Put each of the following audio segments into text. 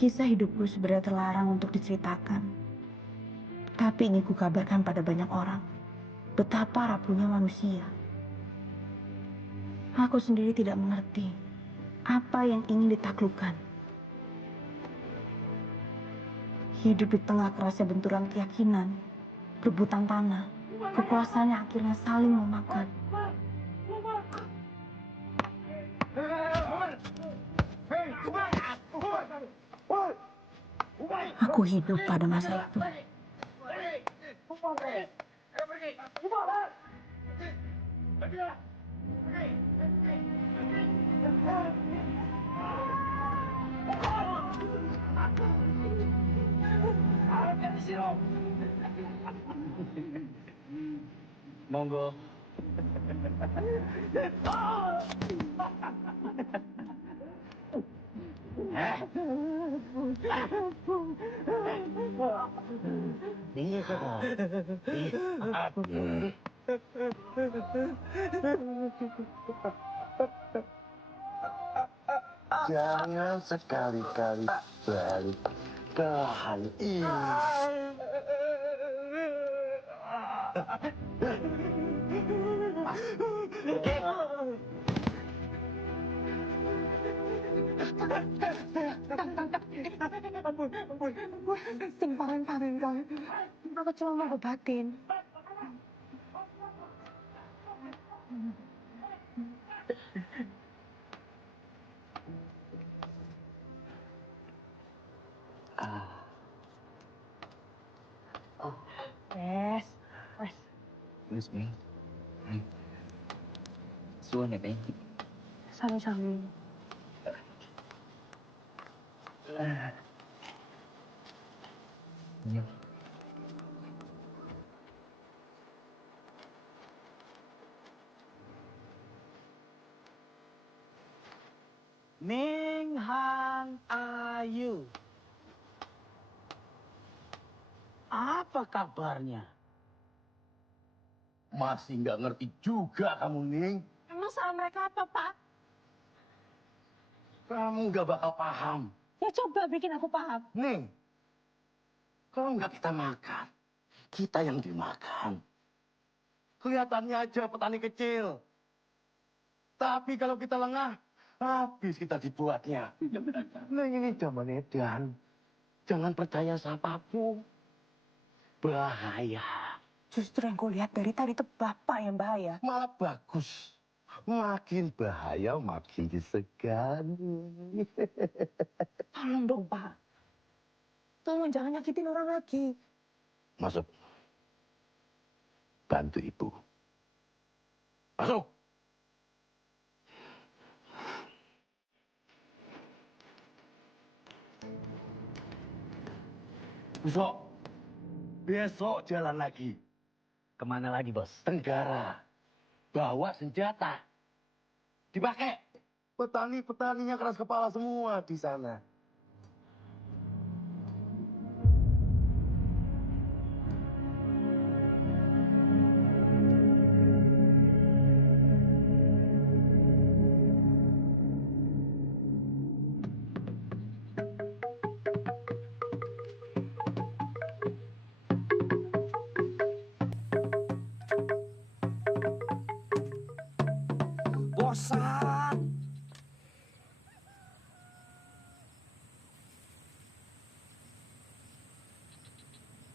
Kisah hidupku sebenarnya terlarang untuk diceritakan. Tapi ingin kukabarkan pada banyak orang betapa rapuhnya manusia. Aku sendiri tidak mengerti apa yang ingin ditaklukkan. Hidup di tengah kerasnya benturan keyakinan, rebutan tanah, kekuasaannya akhirnya saling memakan. Aku hidup pada masa itu. Monggo. Jangan sekali-kali balik ke hal ini. Simpangan panggil. Aku cuma mau obatin. Wes. Wis, Ming. Suwun ya, Ming. Sami-sami. Iya. Ning Hang Ayu. Apa kabarnya? Masih nggak ngerti juga kamu, Ning. Emang salah mereka apa, Pak? Kamu nggak bakal paham. Ya coba bikin aku paham. Ning, kalau nggak kita makan, kita yang dimakan. Kelihatannya aja petani kecil. Tapi kalau kita lengah, habis kita dibuatnya. Ning, ini zaman edan. Jangan percaya siapapun. Bahaya. Justru yang kulihat dari tadi itu Bapak yang bahaya. Malah bagus. Makin bahaya, makin disegani. Tolong dong, Pak. Tolong jangan nyakitin orang lagi. Masuk. Bantu ibu. Masuk. Besok. Besok jalan lagi. Kemana lagi, Bos? Tenggara. Bawa senjata. Dipakai. Petani-petaninya keras kepala semua di sana. Bosan.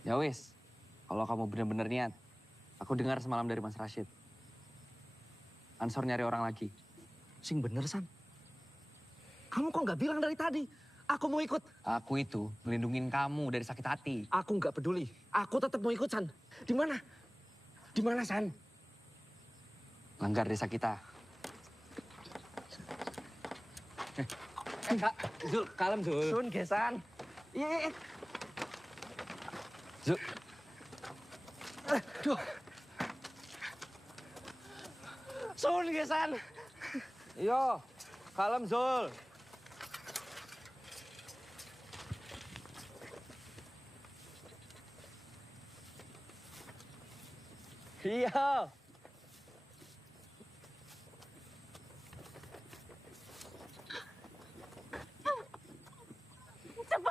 Ya wis, kalau kamu bener-bener niat, aku dengar semalam dari Mas Rashid. Ansor nyari orang lagi. Sing bener, San. Kamu kok nggak bilang dari tadi? Aku mau ikut. Aku itu melindungin kamu dari sakit hati. Aku nggak peduli. Aku tetap mau ikut, San. Di mana? Di mana, San? Langgar desa kita. Kak, Zul, kalem Zul. Sun, Gesan. Iya. Zul. Aduh. Sun, Gesan. Yo, kalem Zul. Iya. Cepet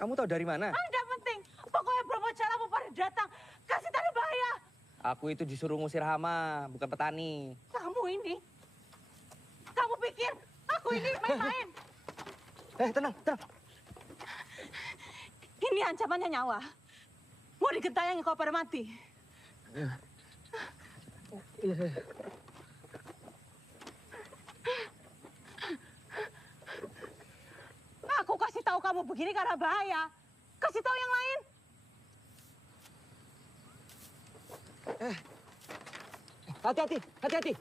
Kamu tahu dari mana? Tidak penting. Pokoknya Bromo Jalamu pada datang. Kasih tanda bahaya. Aku itu disuruh ngusir hama, bukan petani. Kamu ini. Kamu pikir aku ini main-main? Tenang, tenang. Ini ancamannya nyawa. Mau digentayangi kau pada mati. Aku kasih tahu kamu begini karena bahaya. Kasih tahu yang lain. Hati-hati, hati-hati.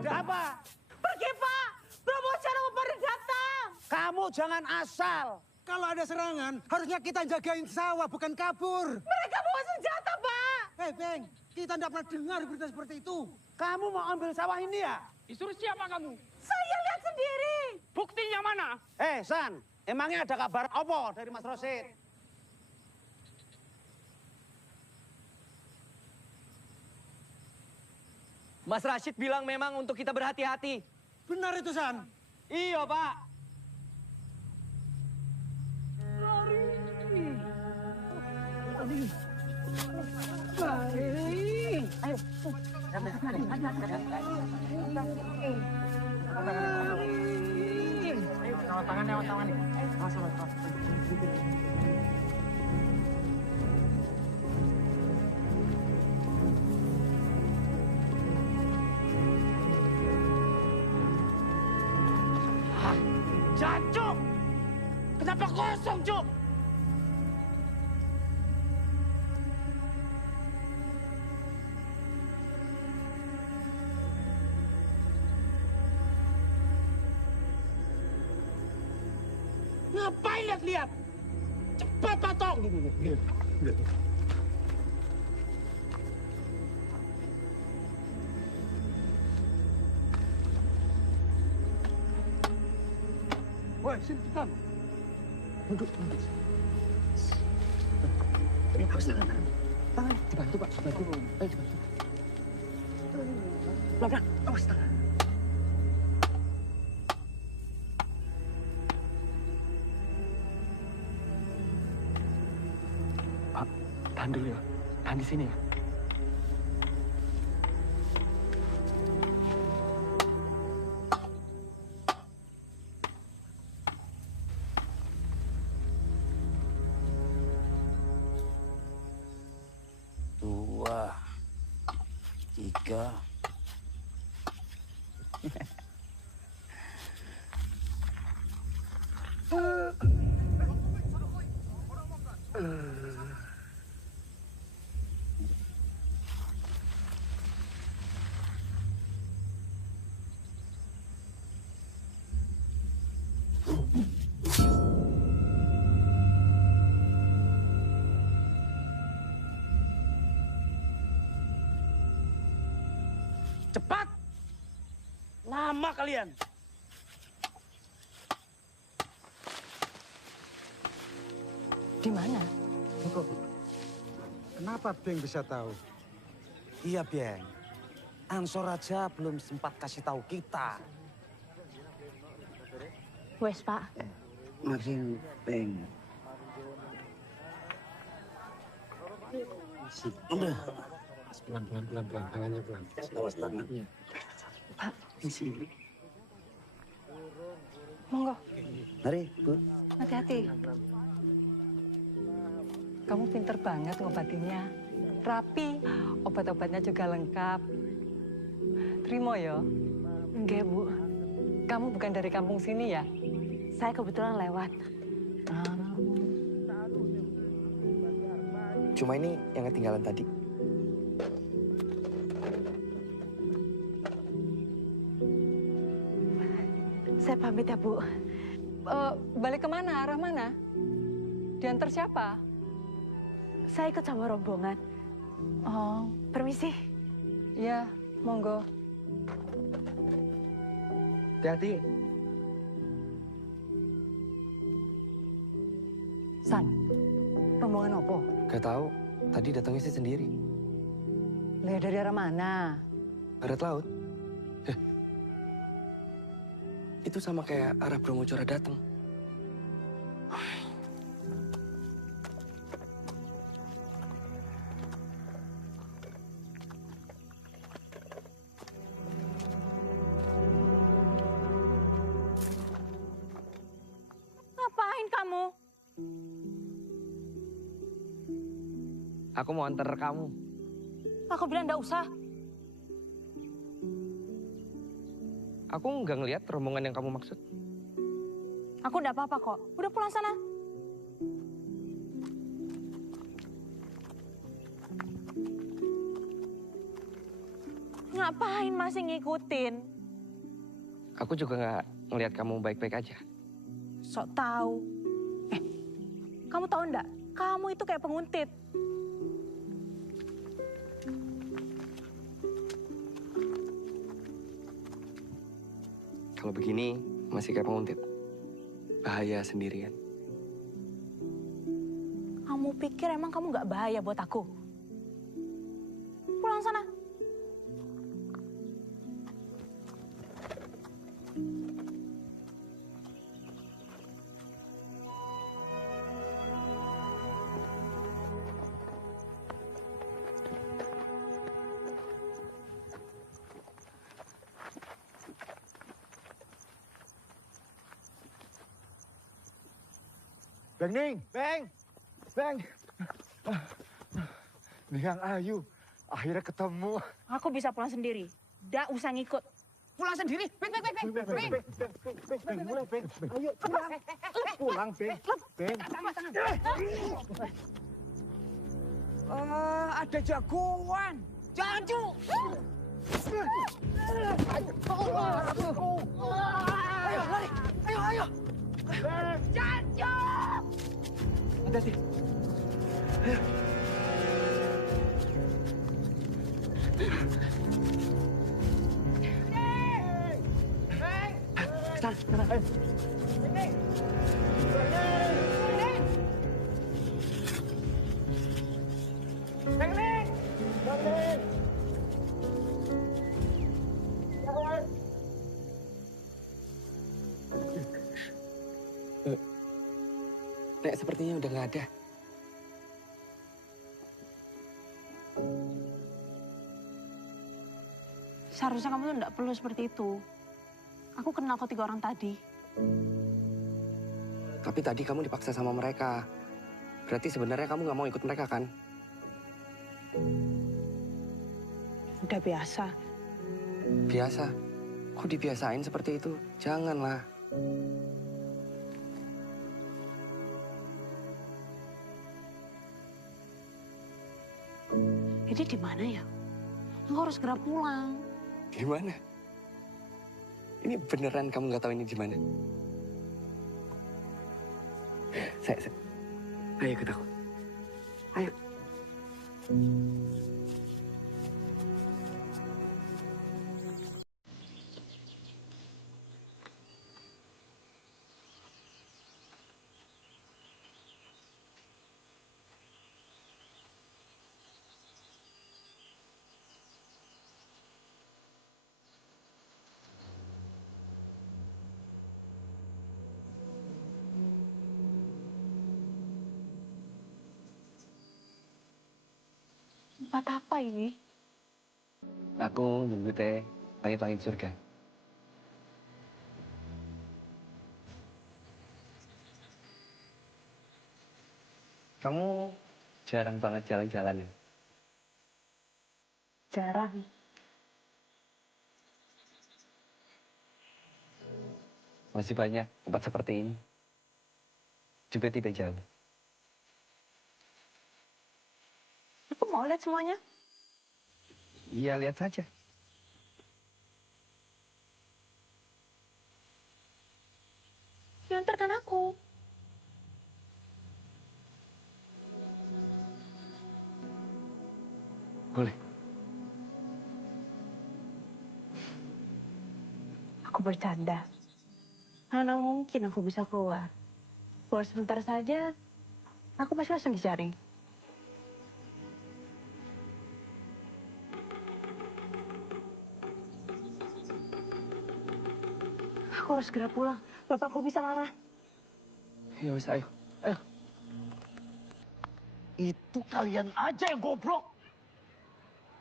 Ada apa? Pergi, Pak. Bromo Jalamu pada datang. Kamu jangan asal. Kalau ada serangan, harusnya kita jagain sawah, bukan kabur. Mereka bawa senjata, Pak. Hei, Beng, kita tidak pernah dengar berita seperti itu. Kamu mau ambil sawah ini ya? Disuruh siapa kamu? Saya lihat sendiri. Buktinya mana? San, emangnya ada kabar apa dari Mas Rosid? Mas Rashid bilang memang untuk kita berhati-hati. Benar itu, San. Iya, Pak. Jancuk! Kenapa kosong, Cuk? Ngapain lihat-lihat? Cepat patok! Woi, sini cepetan. Duduk. Tangan, dibantu, Pak. Dibantu. Ayo, dibantu. Pelan-pelan, awas tangan. Pak, tahan dulu ya. Tahan di sini ya. Dua, tiga. Cepat! Lama kalian. Di mana? Kenapa Beng bisa tahu? Iya, Beng. Ansor aja belum sempat kasih tahu kita. Wes, Pak. Makin Beng. Udah. Pelan, tangannya pelan. Awas tangan. Pak, Di sini. monggo. Mari, Bu. Hati-hati. Kamu pinter banget ngobatinnya. Rapi, obat-obatnya juga lengkap. Terima ya. Enggak, Bu. Kamu bukan dari kampung sini ya? Saya kebetulan lewat. Cuma ini yang ketinggalan tadi. Saya pamit ya, Bu. Balik kemana? Arah mana? Diantar siapa? Saya ikut sama rombongan. Oh, permisi. Ya, monggo. Hati-hati. San, rombongan apa? Gak tahu. Tadi datangnya sih sendiri. Lihat dari arah mana? Barat laut. Itu sama kayak arah Brahmacora datang. Ngapain kamu? Aku mau antar kamu. Aku bilang nggak usah. Aku nggak ngelihat rombongan yang kamu maksud. Aku nggak apa-apa kok. Udah pulang sana. Ngapain masih ngikutin? Aku juga nggak ngelihat kamu baik-baik aja. Sok tahu. Kamu tahu nggak? Kamu itu kayak penguntit. Kalau begini masih kayak penguntit. Bahaya sendirian. Kamu pikir emang kamu nggak bahaya buat aku? Pulang sana. Beng Ning, Beng, Beng. Niang Ayu, akhirnya ketemu. Aku bisa pulang sendiri. Nggak usah ngikut. Pulang sendiri. Beng. Beng, mulai Beng. Ayo pulang, pulang Beng, Beng. Ada jagoan. Jancu. Ayo, lari. Ayo. Jancu. Hati-hati. Nek, sepertinya udah nggak ada. Seharusnya kamu tuh nggak perlu seperti itu. Aku kenal kok 3 orang tadi. Tapi tadi kamu dipaksa sama mereka. Berarti sebenarnya kamu nggak mau ikut mereka kan? Udah biasa. Biasa. Kok dibiasain seperti itu? Janganlah. Jadi di mana ya? Aku harus segera pulang. Gimana? Ini beneran kamu nggak tahu ini di mana? Saya. Ayo ikut aku. Ayo. Tempat apa ini? Aku nunggu teh langit-langit surga. Kamu jarang banget jalan-jalan ya? Jarang. Masih banyak tempat seperti ini. Juga tidak jauh. Aku mau lihat semuanya. Iya, lihat saja. Antarkan aku. Boleh. Aku bercanda. Mana mungkin aku bisa keluar. Keluar sebentar saja, aku pasti langsung dicari. Aku harus segera pulang. Bapakku bisa marah. Ya wis, ayo. Itu kalian aja yang goblok.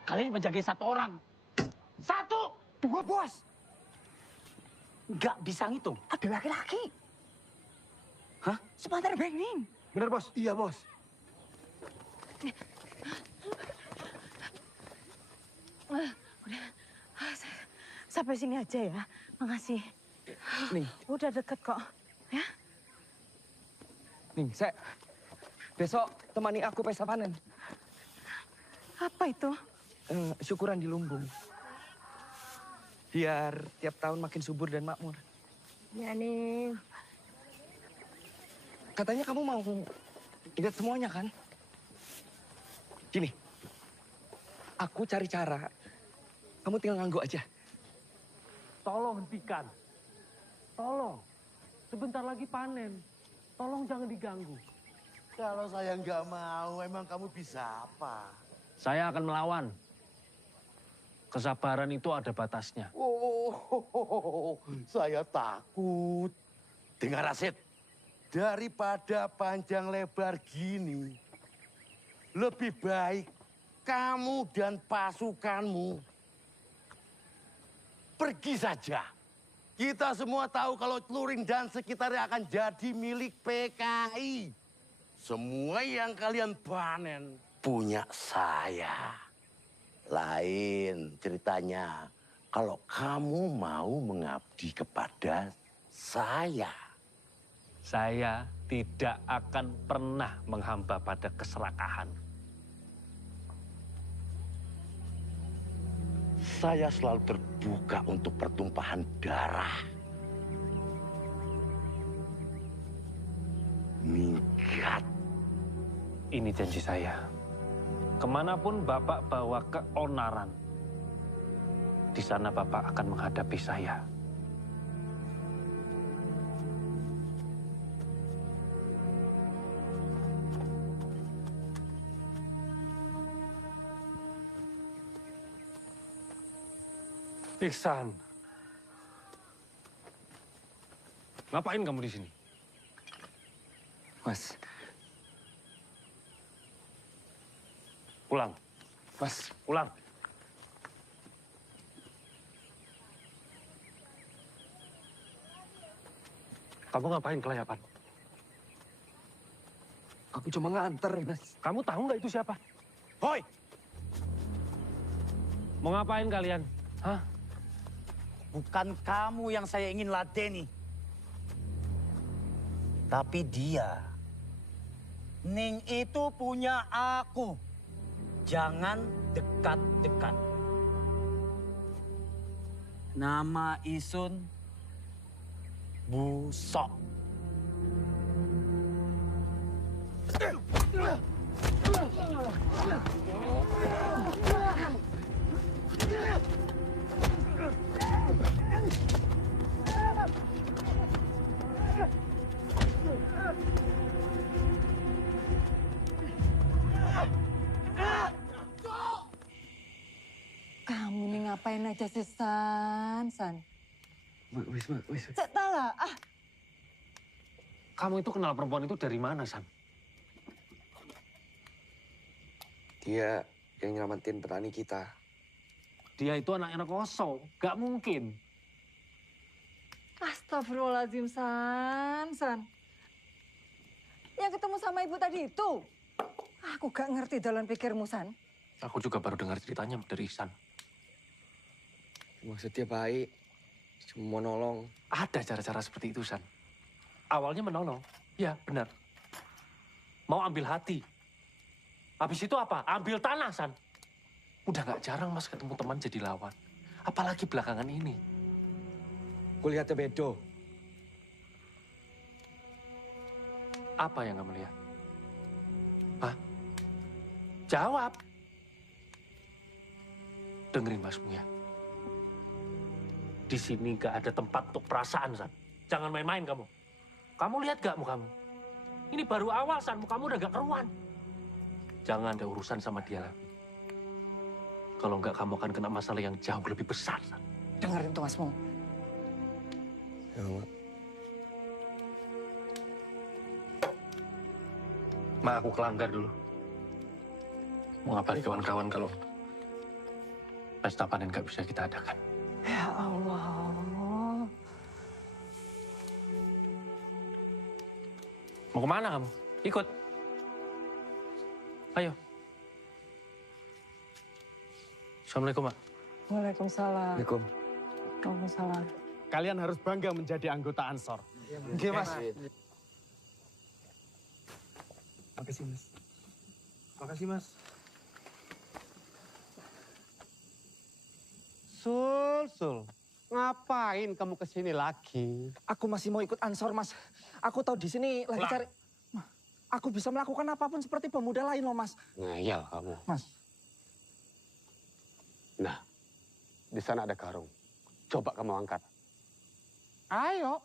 Kalian menjaga satu orang. Satu, dua, bos. Nggak bisa ngitung. Ada laki-laki. Hah? Sebentar, Benging. Bener, Bos? Iya, Bos. Sampai sini aja ya. Makasih. Ning, Udah deket kok. Ya? Ning, besok temani aku pesta panen. Apa itu? Syukuran di lumbung. Biar tiap tahun makin subur dan makmur. Ya nih. Katanya kamu mau lihat semuanya kan? Gini, aku cari cara. Kamu tinggal ngangguk aja. Tolong hentikan. Tolong. Sebentar lagi panen. Tolong jangan diganggu. Kalau saya nggak mau, emang kamu bisa apa? Saya akan melawan. Kesabaran itu ada batasnya. Oh, saya takut. Dengar Rasid, daripada panjang lebar gini, lebih baik kamu dan pasukanmu pergi saja. Kita semua tahu kalau Tluring dan sekitarnya akan jadi milik PKI. Semua yang kalian panen punya saya. Lain ceritanya kalau kamu mau mengabdi kepada saya. Saya tidak akan pernah menghamba pada keserakahan. Saya selalu terbuka untuk pertumpahan darah. Minggat. Ini janji saya. Kemanapun Bapak bawa keonaran, di sana Bapak akan menghadapi saya. Iksan, ngapain kamu di sini? Mas, Pulang. Mas, Pulang. Kamu ngapain kelayapan? aku cuma nganter, Mas. Kamu tahu nggak itu siapa? Hoi, Mau ngapain kalian? Hah? Bukan kamu yang saya ingin ladeni. Tapi dia. Ning itu punya aku. Jangan dekat-dekat. Nama Isun Busok. Kamu nih ngapain aja sih, San? Wis. Cek tala, Kamu itu kenal perempuan itu dari mana, San? Dia yang nyelamatin petani kita. Dia itu anak-anak kosong. Gak mungkin. Astagfirullahaladzim, San. Yang ketemu sama ibu tadi itu. Aku gak ngerti dalam pikirmu, San. Aku juga baru dengar ceritanya dari Ihsan. Maksudnya baik, cuma mau nolong. Ada cara-cara seperti itu, San. Awalnya menolong. Ya, benar. Mau ambil hati. Habis itu apa? Ambil tanah, San. Udah gak jarang Mas ketemu teman jadi lawan. Apalagi belakangan ini. Kulihatnya bedo. Apa yang kamu lihat? Hah? Jawab. Dengerin Masmu ya. Di sini gak ada tempat untuk perasaan, San. Jangan main-main kamu. Kamu lihat gak mukamu? Ini baru awal, San. Mukamu udah gak keruan. Jangan ada urusan sama dia lagi. Kalau enggak, kamu akan kena masalah yang jauh lebih besar, San. Dengerin tuh, Masmu. Ma, aku kelanggar dulu. Mau ngabari kawan-kawan kalau pesta panen nggak bisa kita adakan. Ya Allah. Mau kemana kamu? Ikut. Ayo. Assalamualaikum, Mak. Waalaikumsalam. Assalamualaikum. Waalaikumsalam. Kalian harus bangga menjadi anggota Ansor. Oke, Mas. Makasih, Mas. Makasih, Mas. Sul. Ngapain kamu kesini lagi? Aku masih mau ikut Ansor, Mas. Aku tahu di sini lagi cari... Aku bisa melakukan apapun seperti pemuda lain loh, Mas. Ngayal kamu. Mas. Nah, di sana ada karung. Coba kamu angkat. Ayo.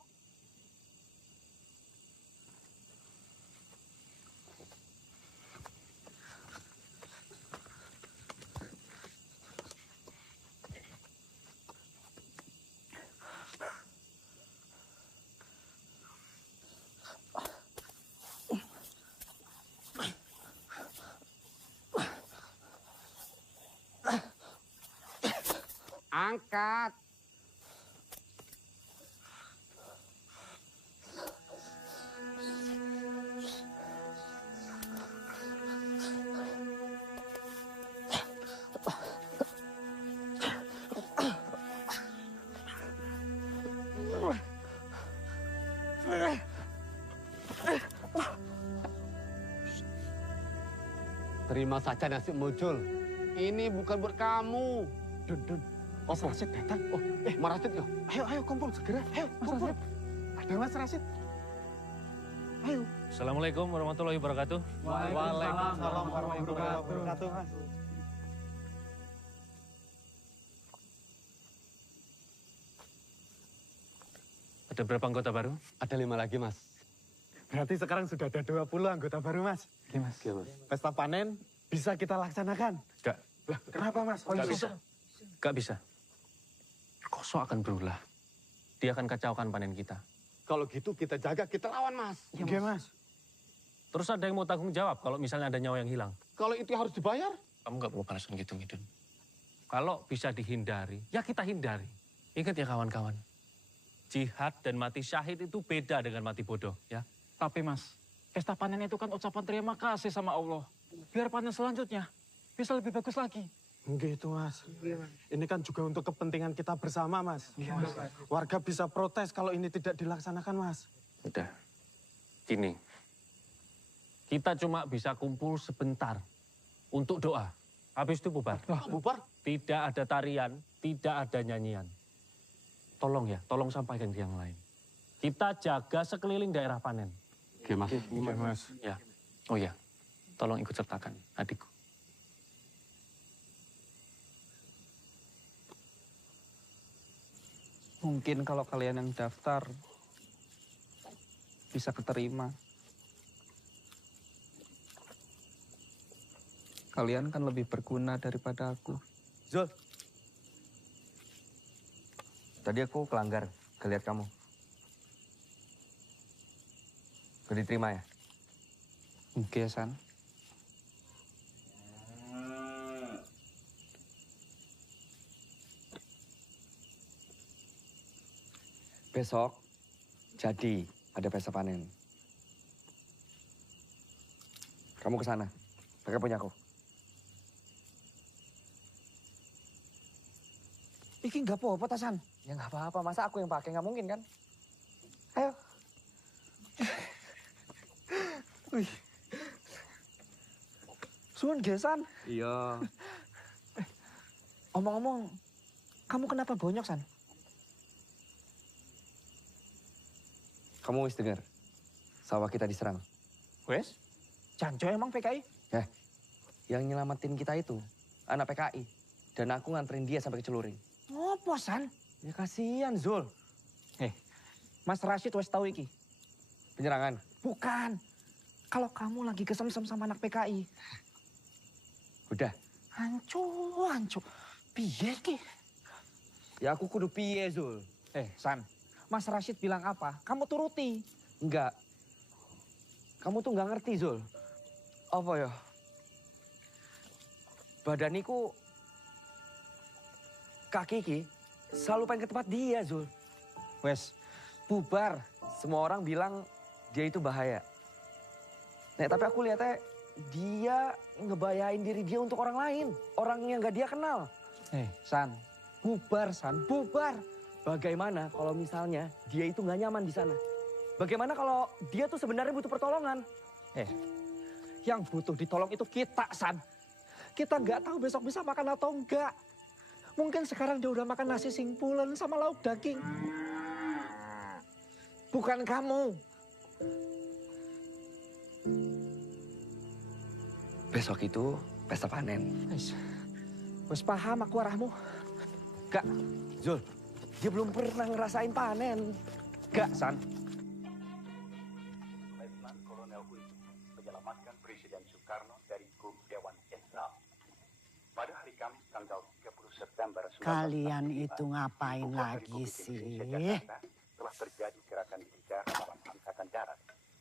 Angkat. Terima saja nasi muncul. Ini bukan buat kamu. Dun. Mas Rasid datang. Oh, Mas Rasid ya? Ayo kumpul segera. Ayo, kumpul. Ada Mas Rasid. Ayo. Assalamualaikum warahmatullahi wabarakatuh. Waalaikumsalam warahmatullahi wabarakatuh, Mas. Ada berapa anggota baru? Ada 5 lagi, Mas. Berarti sekarang sudah ada 20 anggota baru, Mas. Oke, Mas. Pesta panen bisa kita laksanakan. Enggak. Lah, kenapa, Mas? Nggak bisa. Nggak bisa. Koso akan berulah. Dia akan kacaukan panen kita. Kalau gitu kita jaga, kita lawan, Mas. Oke, Mas. Terus ada yang mau tanggung jawab kalau misalnya ada nyawa yang hilang. Kalau itu harus dibayar? Kamu nggak perlu panasan gitu, Midun. Kalau bisa dihindari, ya kita hindari. Ingat ya kawan-kawan. Jihad dan mati syahid itu beda dengan mati bodoh, ya. Tapi, Mas, pesta panen itu kan ucapan terima kasih sama Allah. Biar panen selanjutnya bisa lebih bagus lagi. Gitu, Mas. Ini kan juga untuk kepentingan kita bersama, Mas. Warga bisa protes kalau ini tidak dilaksanakan, Mas. Udah. Gini. Kita cuma bisa kumpul sebentar untuk doa. Habis itu bubar. Bubar? Tidak ada tarian, tidak ada nyanyian. Tolong ya, tolong sampaikan ke yang lain. Kita jaga sekeliling daerah panen. Oke, Mas. Mas. Ya. Oh ya, tolong ikut sertakan adikku. Mungkin kalau kalian yang daftar bisa keterima. Kalian kan lebih berguna daripada aku. Zul. Tadi aku kelanggar, ngeliat kamu. Udah diterima ya? Oke, San. Besok jadi ada pesta panen. Kamu ke sana, pakai punya aku. Iki nggak apa-apa, Tasan. Ya nggak apa-apa, masa aku yang pakai, nggak mungkin kan? Ayo. Wih. Suun, Gesan. Iya. Omong-omong, kamu kenapa bonyok, San? Kamu wis dengar, sawah kita diserang. Wes? Janjo emang PKI? Yang nyelamatin kita itu anak PKI. Dan aku nganterin dia sampai ke Celuring. Ngopo, San? Ya kasihan, Zul. Mas Rashid wes tahu iki. Penyerangan. Bukan. Kalau kamu lagi kesem-sem sama anak PKI. Udah. Ancu. Piye ki? Ya aku kudu piye, Zul. San. Mas Rashid bilang apa, kamu turuti. Enggak. Kamu tuh nggak ngerti, Zul. Apa ya? Badaniku, kaki ki selalu pengen ke tempat dia, Zul. Wes, bubar. Semua orang bilang dia itu bahaya. Nah, tapi aku lihatnya dia ngebayain diri dia untuk orang lain. Orang yang nggak dia kenal. San, bubar, San, bubar. Bagaimana kalau misalnya dia itu nggak nyaman di sana? Bagaimana kalau dia tuh sebenarnya butuh pertolongan? Yang butuh ditolong itu kita, San. Kita nggak tahu besok bisa makan atau enggak. Mungkin sekarang dia udah makan nasi singpulan sama lauk daging. Bukan kamu. Besok itu pesta panen. Wes paham aku arahmu. Gak, Zul, dia belum pernah ngerasain panen. Gak, San. Letnan Kolonel Hui menyelamatkan Presiden Soekarno dari grup Dewan Jenderal. Pada hari Kamis tanggal 30 September 1945, Kalian itu ngapain lagi sih? telah terjadi gerakan militer dalam Angkatan Darat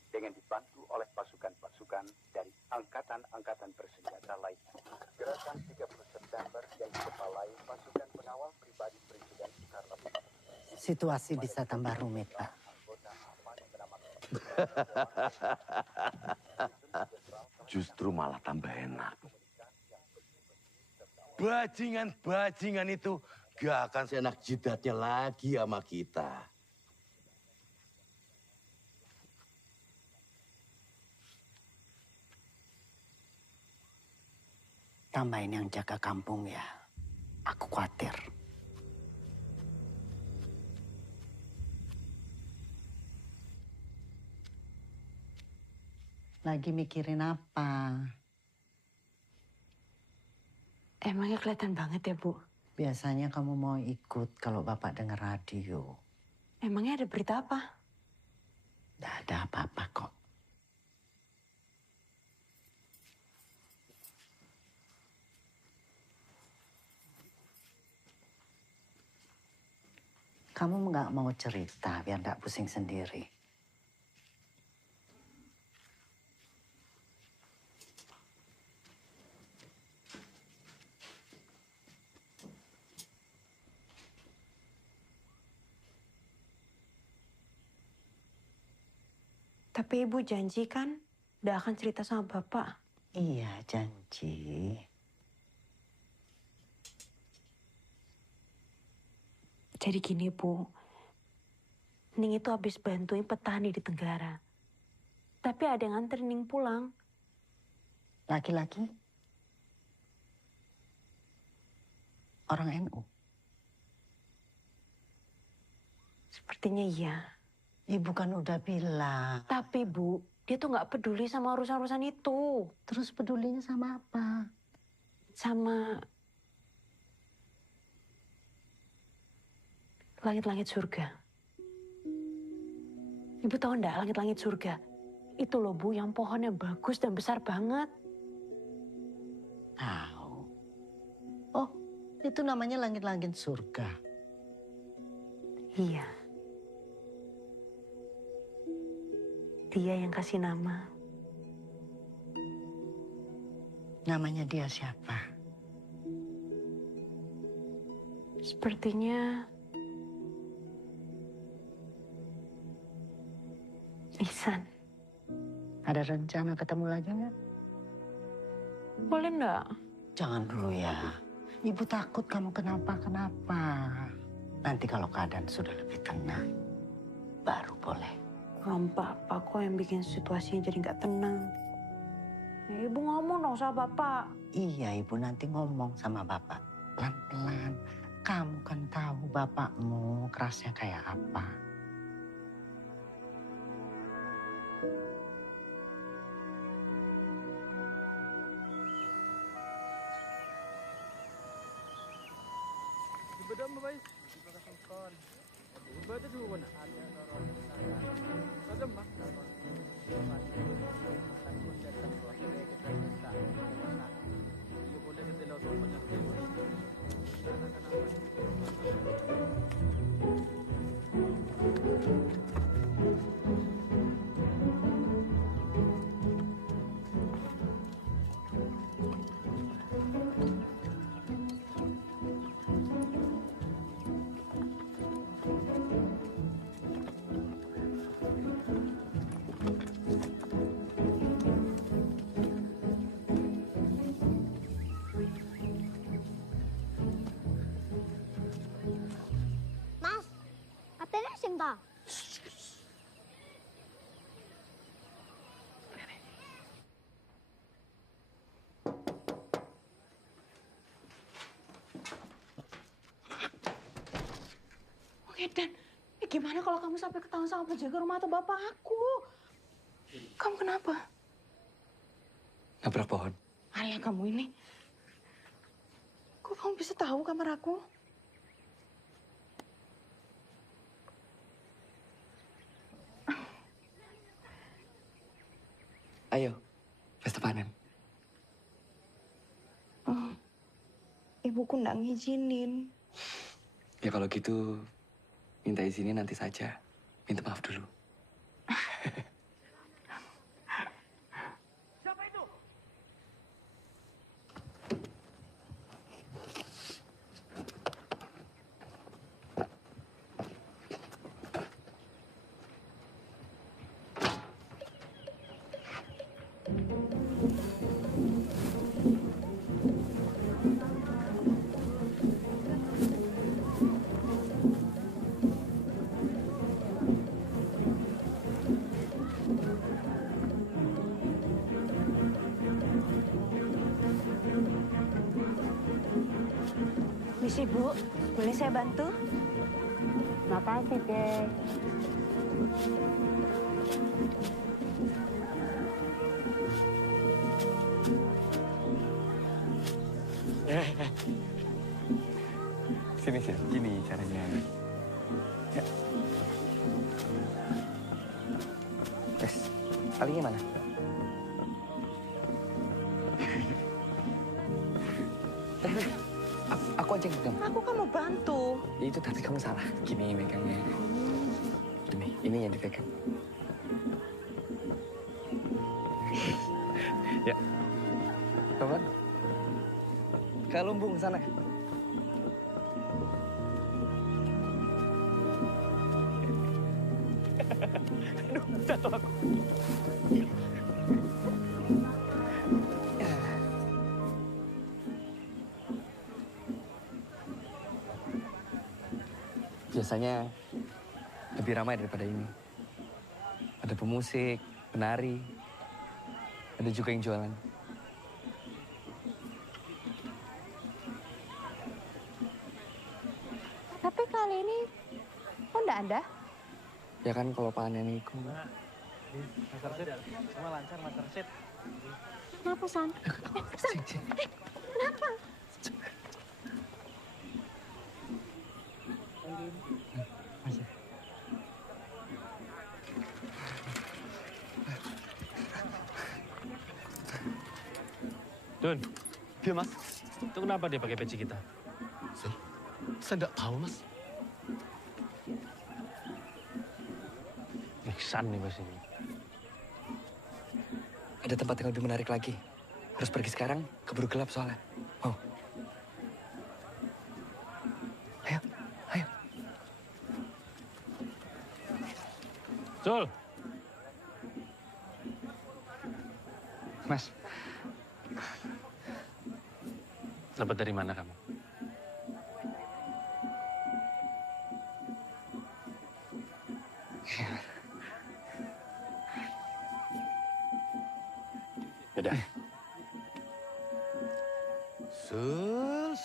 dengan dibantu oleh pasukan-pasukan dari angkatan-angkatan bersenjata lainnya. Gerakan 30 September yang dikepalai pasukan pengawal pribadi Presiden Soekarno. Situasi bisa tambah rumit, Pak. Justru malah tambah enak. Bajingan-bajingan itu gak akan seenak jidatnya lagi sama kita. Tambahin yang jaga kampung ya. Aku khawatir. Lagi mikirin apa? Emangnya kelihatan banget ya, Bu? Biasanya kamu mau ikut kalau Bapak dengar radio. Emangnya ada berita apa? Tidak ada apa-apa kok. Kamu nggak mau cerita biar nggak pusing sendiri. Tapi Ibu janji kan udah akan cerita sama Bapak. Iya, janji. Jadi gini, Bu. Ning itu habis bantuin petani di Tenggara. Tapi ada yang nganter Ning pulang. Laki-laki? Orang NU? Sepertinya iya. Ibu kan udah bilang. Tapi Bu, dia tuh nggak peduli sama urusan-urusan itu. Terus pedulinya sama apa? Sama langit-langit surga. Ibu tahu enggak langit-langit surga? Itu loh Bu, yang pohonnya bagus dan besar banget. Tahu. Oh, itu namanya langit-langit surga. Iya. Dia yang kasih nama. Namanya dia siapa? Sepertinya Ihsan. Ada rencana ketemu lagi nggak? Boleh enggak? Jangan dulu ya. Ibu takut kamu kenapa-kenapa. Nanti kalau keadaan sudah lebih tenang, baru boleh. Bapak kok yang bikin situasinya jadi nggak tenang. Ibu ngomong dong sama Bapak. Iya, Ibu nanti ngomong sama Bapak. Pelan-pelan. Kamu kan tahu bapakmu kerasnya kayak apa. Dan gimana kalau kamu sampai ketahuan sama penjaga rumah atau bapak aku? Kamu kenapa? Nabrak pohon. Alah kamu ini. Kok kamu bisa tahu kamar aku? Ayo, pesta panen. Oh, ibuku nggak ngizinin. Ya kalau gitu, minta izinnya nanti saja. Minta maaf dulu. Misi Bu, boleh saya bantu? Makasih, Dek. Sini, sini. Gini caranya. Ya. Wes, talinya mana? Aku aja yang pegang. Aku kan mau bantu. Ya itu tapi kamu salah. Gini megangnya. Ini yang dipegang. Ya. Coba. Ke lumbung sana. Aduh, jatuh aku. Biasanya lebih ramai daripada ini. Ada pemusik, penari, ada juga yang jualan. Tapi kali ini kok enggak ada? Ya kan kalau panen itu. Master Sid, semua lancar Master Sid. Kenapa, San? San, kenapa? Dun, Iya, Mas. itu kenapa dia pakai peci kita? Saya nggak tahu, Mas. Iksan nih Mas ini. Ada tempat yang lebih menarik lagi. Harus pergi sekarang, keburu gelap soalnya. Oh. Ayo, ayo. Zul. Mas. Dapat dari mana kamu? Yaudah. Sul.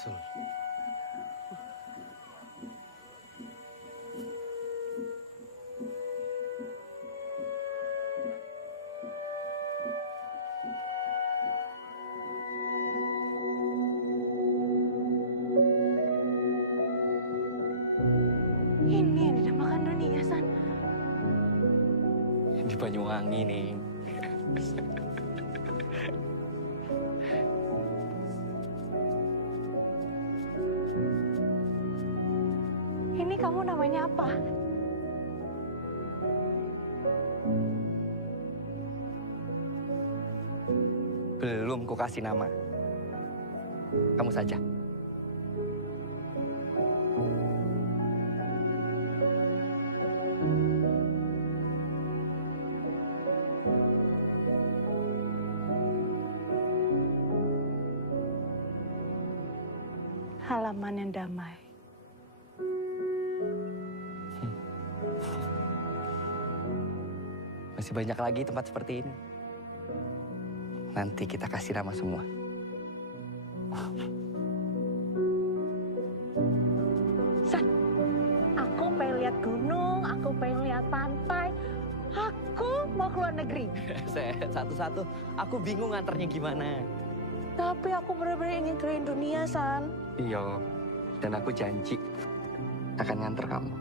Ini yang dinamakan dunia, San. Di Banyuwangi nih. Ini kamu namanya apa? Belum ku kasih nama. Kamu saja. Halaman yang damai. Masih banyak lagi tempat seperti ini. Nanti kita kasih nama semua. San, aku pengen Aku pengen lihat pantai. Aku mau keluar negeri. Satu-satu, aku bingung nganternya gimana. Tapi aku benar-benar ingin keliling dunia, San. Iya, dan aku janji akan nganter kamu.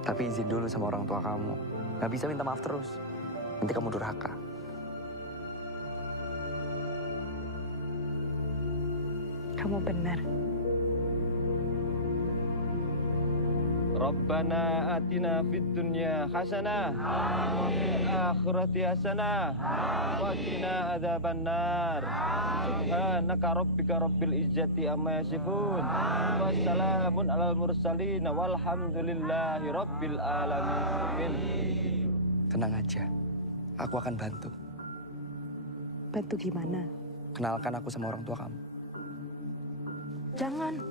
Tapi izin dulu sama orang tua kamu. Gak bisa minta maaf terus. Nanti kamu durhaka. Kamu benar. Rabbana atina fid dunya hasanah wa fil akhirati hasanah wa qina adzabannar. Subhanaka rabbika rabbil izzati amma yasifun. Wassalamun alal mursalin walhamdulillahi rabbil alamin. Tenang aja, aku akan bantu. Bantu gimana? Kenalkan aku sama orang tua kamu. Jangan.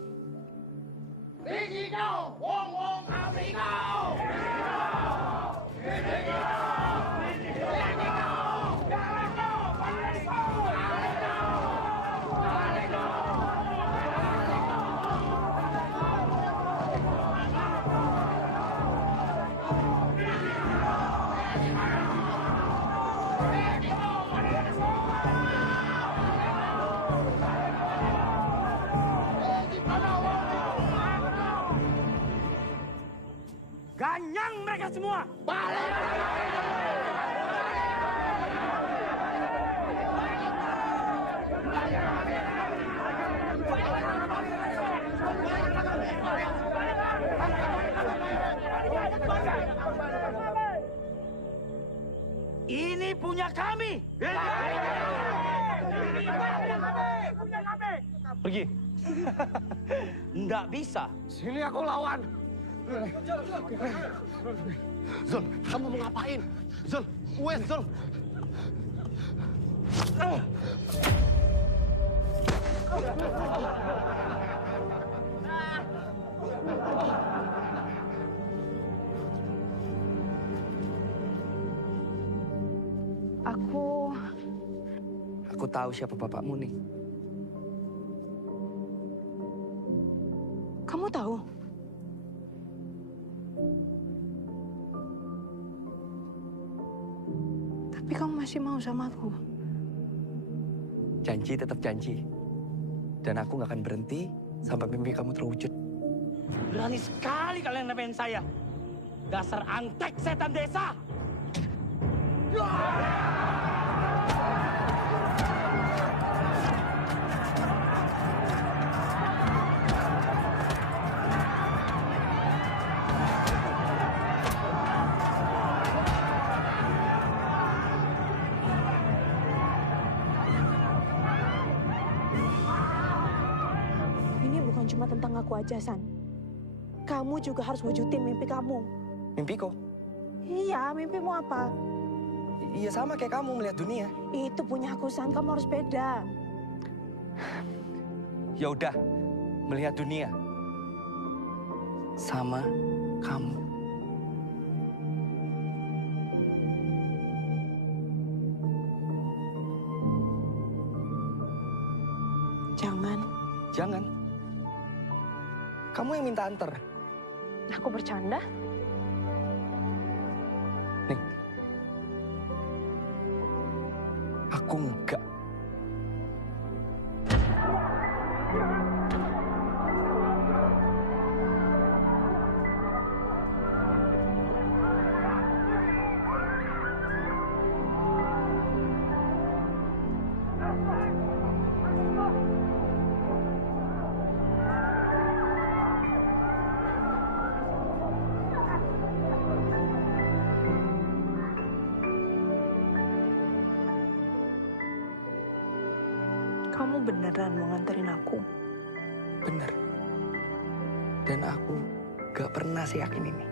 Ganyang mereka semua! Balik! Ini punya kami! Pergi. Nggak bisa. Sini aku lawan. Zul, kamu mau ngapain? Zul, wes Zul. Aku tahu siapa bapakmu nih. Kamu tahu? Tapi kamu masih mau sama aku? Janji tetap janji. Dan aku nggak akan berhenti sampai mimpi kamu terwujud. Berani sekali kalian nemenin saya. Dasar antek setan desa. Ini bukan cuma tentang aku aja, San. Kamu juga harus wujudin mimpi kamu. Mimpiku? Iya, mimpimu apa? Iya sama kayak kamu melihat dunia. Itu punya aku, San. Kamu harus beda. Ya udah, melihat dunia. Sama kamu. Jangan. Jangan. Kamu yang minta anter. Aku bercanda. Nih. Aku enggak. Kamu beneran mau nganterin aku? Bener. Dan aku gak pernah seyakin ini.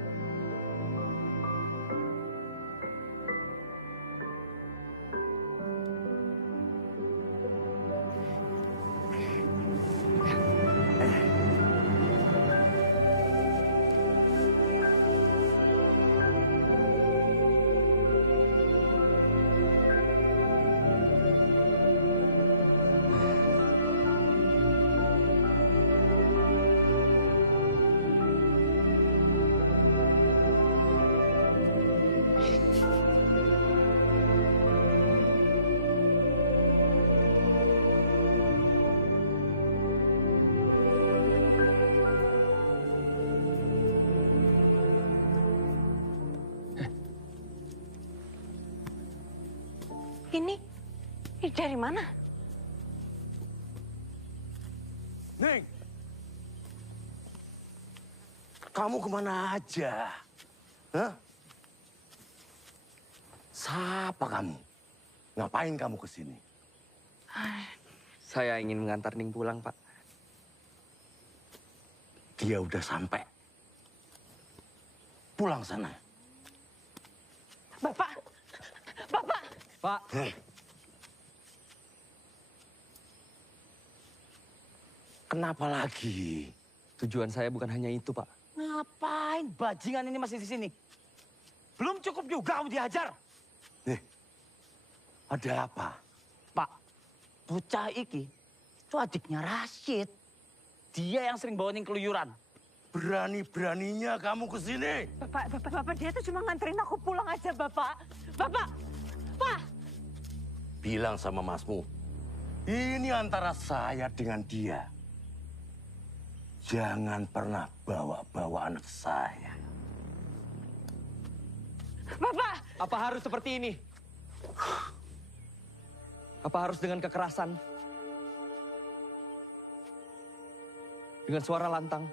Ini dari mana? Ning, kamu kemana aja? Hah? Siapa kamu? Ngapain kamu ke sini? Saya ingin mengantar Ning pulang, Pak. Dia udah sampai. Pulang sana. Bapak! Bapak! Pak! Kenapa lagi? Tujuan saya bukan hanya itu, Pak. Ngapain bajingan ini masih di sini? Belum cukup juga kamu dihajar. Ada apa? Pak, bocah iki itu adiknya Rashid. Dia yang sering bawa Ning keluyuran. Berani-beraninya kamu ke sini. Bapak, dia tuh cuma nganterin aku pulang aja, Bapak. Bapak! Pak! Bilang sama masmu, ini antara saya dengan dia. Jangan pernah bawa-bawa anak saya. Bapak! Apa harus seperti ini? Apa harus dengan kekerasan? Dengan suara lantang?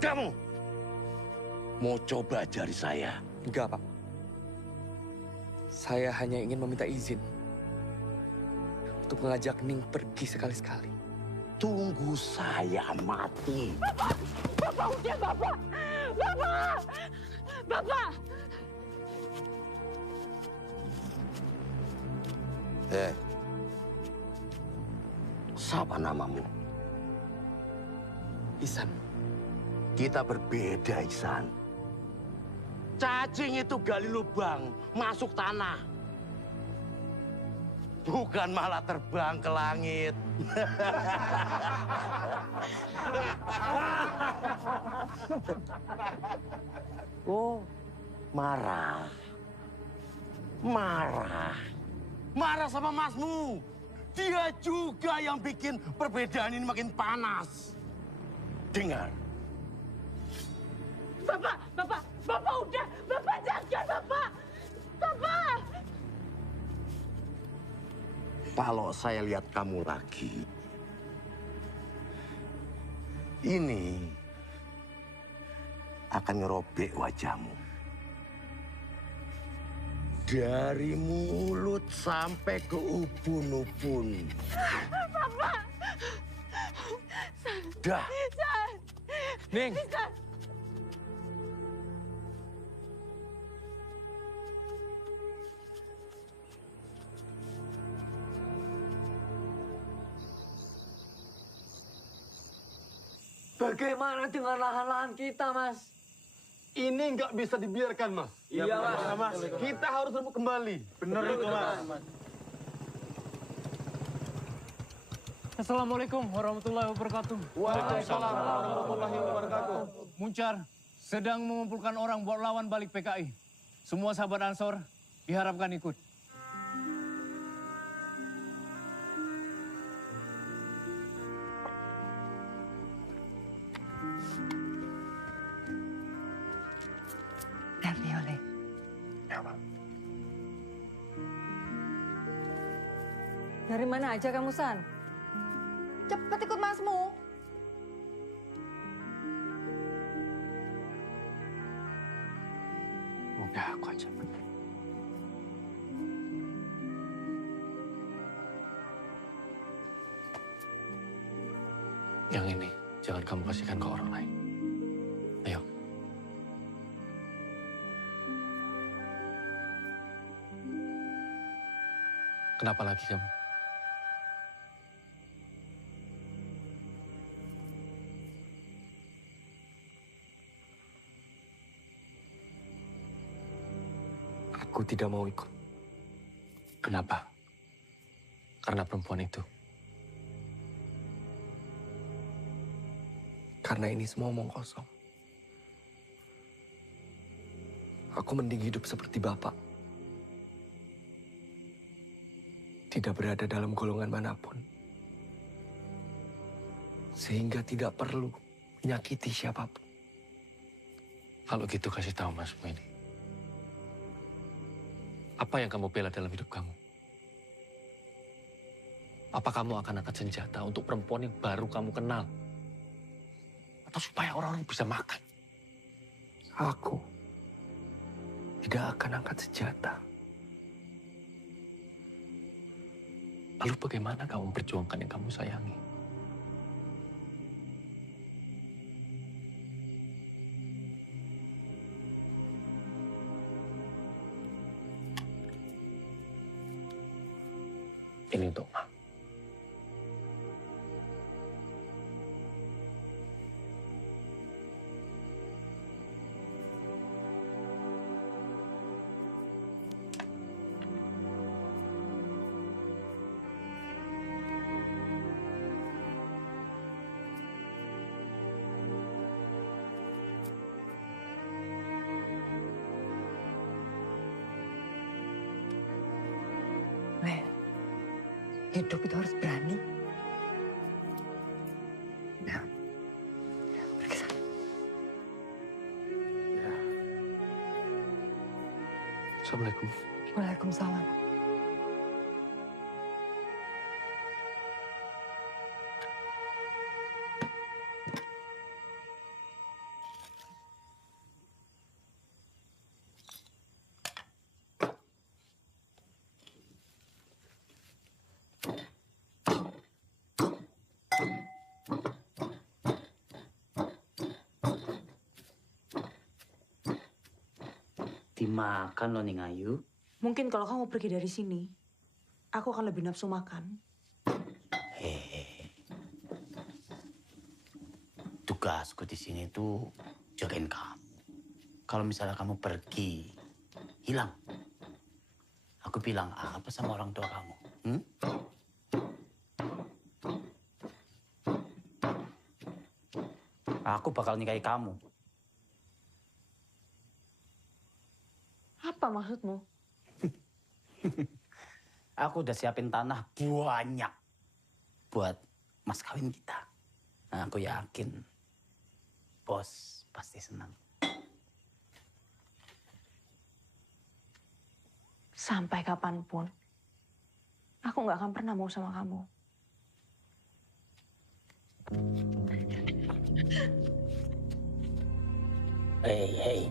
Kamu mau coba jari saya? Enggak, Pak. Saya hanya ingin meminta izin untuk mengajak Ning pergi sekali-sekali. Tunggu saya mati. Bapak! Bapak, udah, Bapak! Bapak! Bapak! Siapa namamu? Ihsan. Kita berbeda, Ihsan. Cacing itu gali lubang, masuk tanah. Bukan malah terbang ke langit. Oh, marah. Marah. Marah sama masmu. Dia juga yang bikin perbedaan ini makin panas. Dengar. Bapak, udah! Bapak, jangan, Bapak! Bapak! Kalau saya lihat kamu lagi, ini akan ngerobek wajahmu. Dari mulut sampai ke ubun-ubun. Bapak! Dah. Ning! Bagaimana dengan lahan-lahan kita, Mas? Ini nggak bisa dibiarkan, Mas. Iya, Mas. Kita harus rebut kembali. Benar itu, Mas. Assalamualaikum warahmatullahi wabarakatuh. Waalaikumsalam warahmatullahi wabarakatuh. Muncar sedang mengumpulkan orang buat lawan balik PKI. Semua sahabat Ansor diharapkan ikut. Oleh. Ya, Pak. Dari mana aja kamu, San? Cepet ikut masmu. Udah, aku aja. Yang ini jangan kamu kasihkan ke orang lain. Ayo. Kenapa lagi kamu? Aku tidak mau ikut. Kenapa? Karena perempuan itu. Karena ini semua omong kosong. Aku mending hidup seperti Bapak. Tidak berada dalam golongan manapun. Sehingga tidak perlu menyakiti siapapun. Kalau gitu kasih tahu Masmu ini. Apa yang kamu bela dalam hidup kamu? Apa kamu akan angkat senjata untuk perempuan yang baru kamu kenal? Atau supaya orang-orang bisa makan? Aku tidak akan angkat senjata. Lalu bagaimana kamu memperjuangkan yang kamu sayangi? Ini untuk Ma. Len, hidup itu harus berani. Ya, pergi sana. Assalamualaikum. Waalaikumsalam. Dimakan loh Ning Ayu. Mungkin kalau kamu pergi dari sini, aku akan lebih nafsu makan. Tugasku di sini tuh jagain kamu. Kalau misalnya kamu pergi, hilang. Aku bilang apa sama orang tua kamu? Aku bakal nikahi kamu. Apa maksudmu? Aku udah siapin tanah banyak buat mas kawin kita. Nah, aku yakin bos pasti senang. Sampai kapanpun, aku nggak akan pernah mau sama kamu. Hei,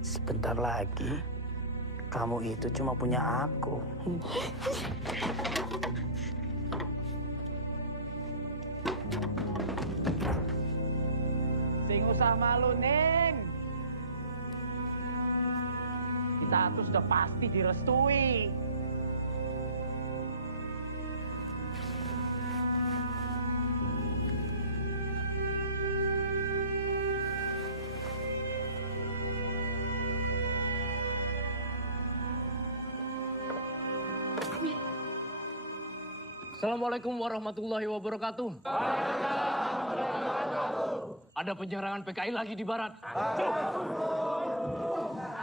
sebentar lagi kamu itu cuma punya aku. Sing usah malu, Ning. Kita tuh sudah pasti direstui. Assalamualaikum warahmatullahi wabarakatuh. Ada penyerangan PKI lagi di barat.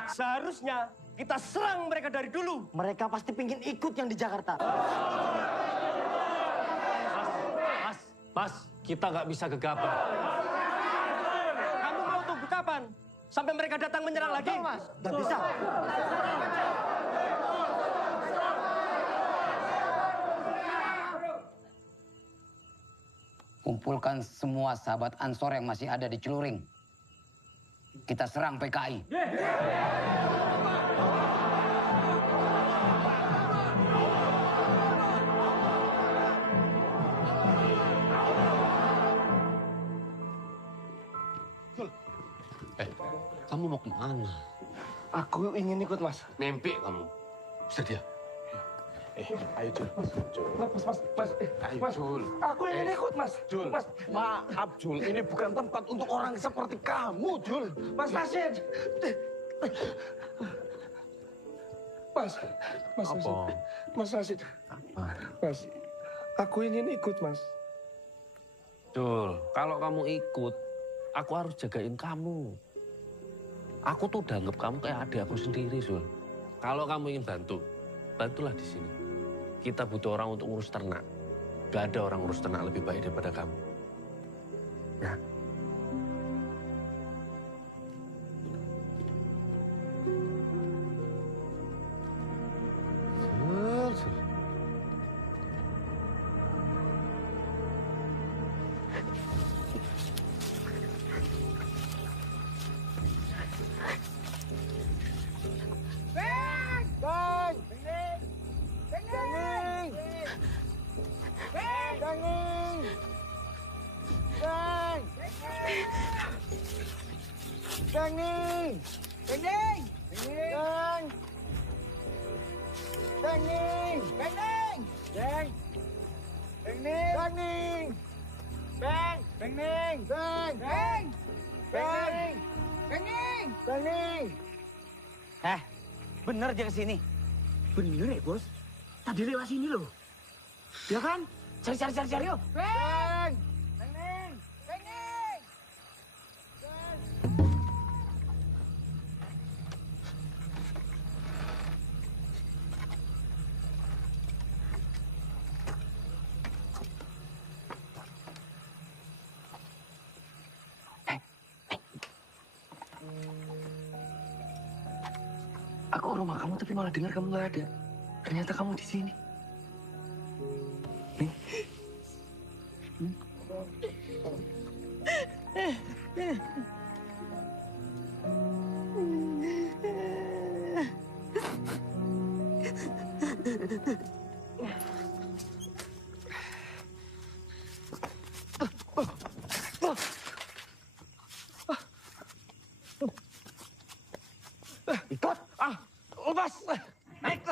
Seharusnya kita serang mereka dari dulu. Mereka pasti pingin ikut yang di Jakarta. Mas, kita nggak bisa gegabah. Kamu mau tunggu kapan? Sampai mereka datang menyerang lagi? Mas, nggak bisa. Kumpulkan semua sahabat Ansor yang masih ada di Celuring. Kita serang PKI. Kamu mau kemana? Aku ingin ikut, Mas. Mimpi kamu. Bisa dia. Ayo, Jul. Mas. Ayo, Jul. Aku ingin ikut, Mas. Jul. Mas, Maaf, Jul. Ini bukan tempat untuk orang seperti kamu, Jul. Mas Rashid. Mas Apa? Mas Rashid. Mas, aku ingin ikut, Mas. Jul, kalau kamu ikut, aku harus jagain kamu. Aku tuh udah anggap kamu kayak adik aku sendiri, Zul. Kalau kamu ingin bantu, bantulah di sini. Kita butuh orang untuk ngurus ternak. Gak ada orang ngurus ternak lebih baik daripada kamu. Ya, Ning! Beng Ning! Beng! Beng Ning! Beng Ning! Beng! Beng Ning! Beng! Beng! Beng! Beng Ning! Beng Ning! Bener dia kesini. Bener ya, Bos? Tadi lewat sini loh. Ya kan? Cari yuk. Beng! Beng Ning! Beng Ning! Aku ke rumah kamu tapi malah dengar kamu nggak ada. Ternyata kamu di sini. Nih. Ikut. Lepas. Naik.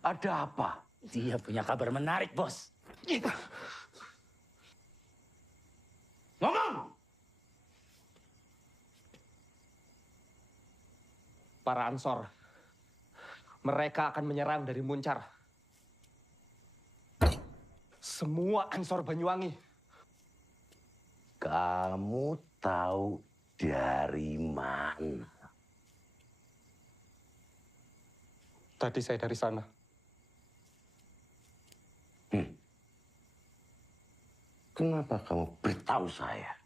Ada apa? Dia punya kabar menarik, Bos. Ngomong! Para Ansor, mereka akan menyerang dari Muncar. Semua Ansor Banyuwangi. Kamu tahu dari mana? Tadi saya dari sana. Kenapa kamu beritahu saya?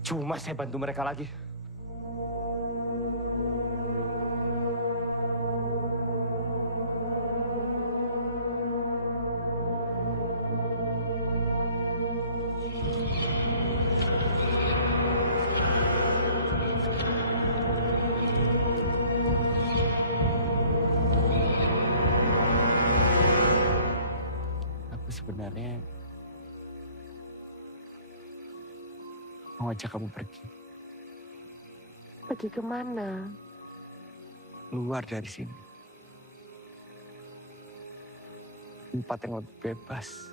Cuma saya bantu mereka lagi. Sebenarnya mau ajak kamu pergi. Pergi kemana? Luar dari sini. Tempat yang lebih bebas.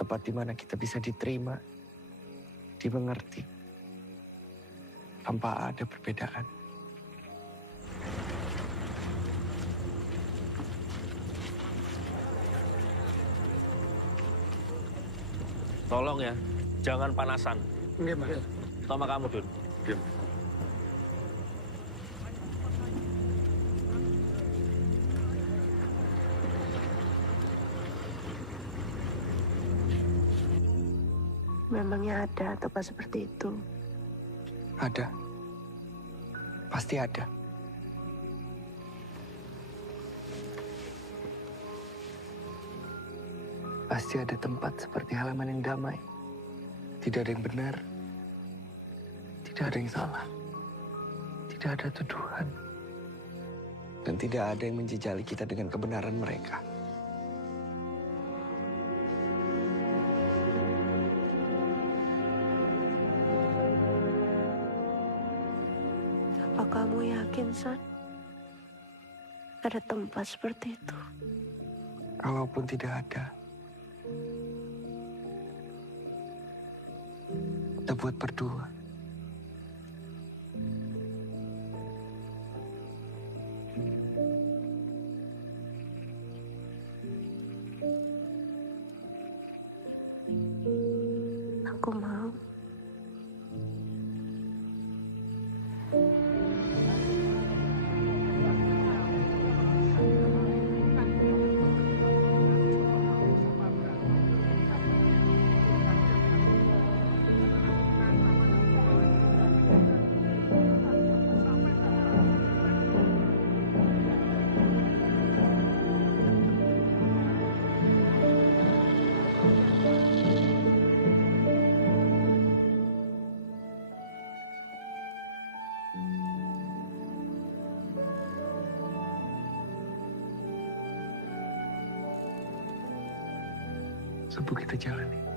Tempat di mana kita bisa diterima, dimengerti, tanpa ada perbedaan. Tolong ya, jangan panasan. Nggih, Mas. Sama kamu, Dun. Memangnya ada tempat seperti itu? Ada. Pasti ada. Pasti ada tempat seperti halaman yang damai. Tidak ada yang benar. Tidak ada yang salah. Tidak ada tuduhan. Dan tidak ada yang menjejali kita dengan kebenaran mereka. Apa kamu yakin, San? Ada tempat seperti itu? Kalaupun tidak ada, kita buat berdua. Aku mau. subuh kita jalani.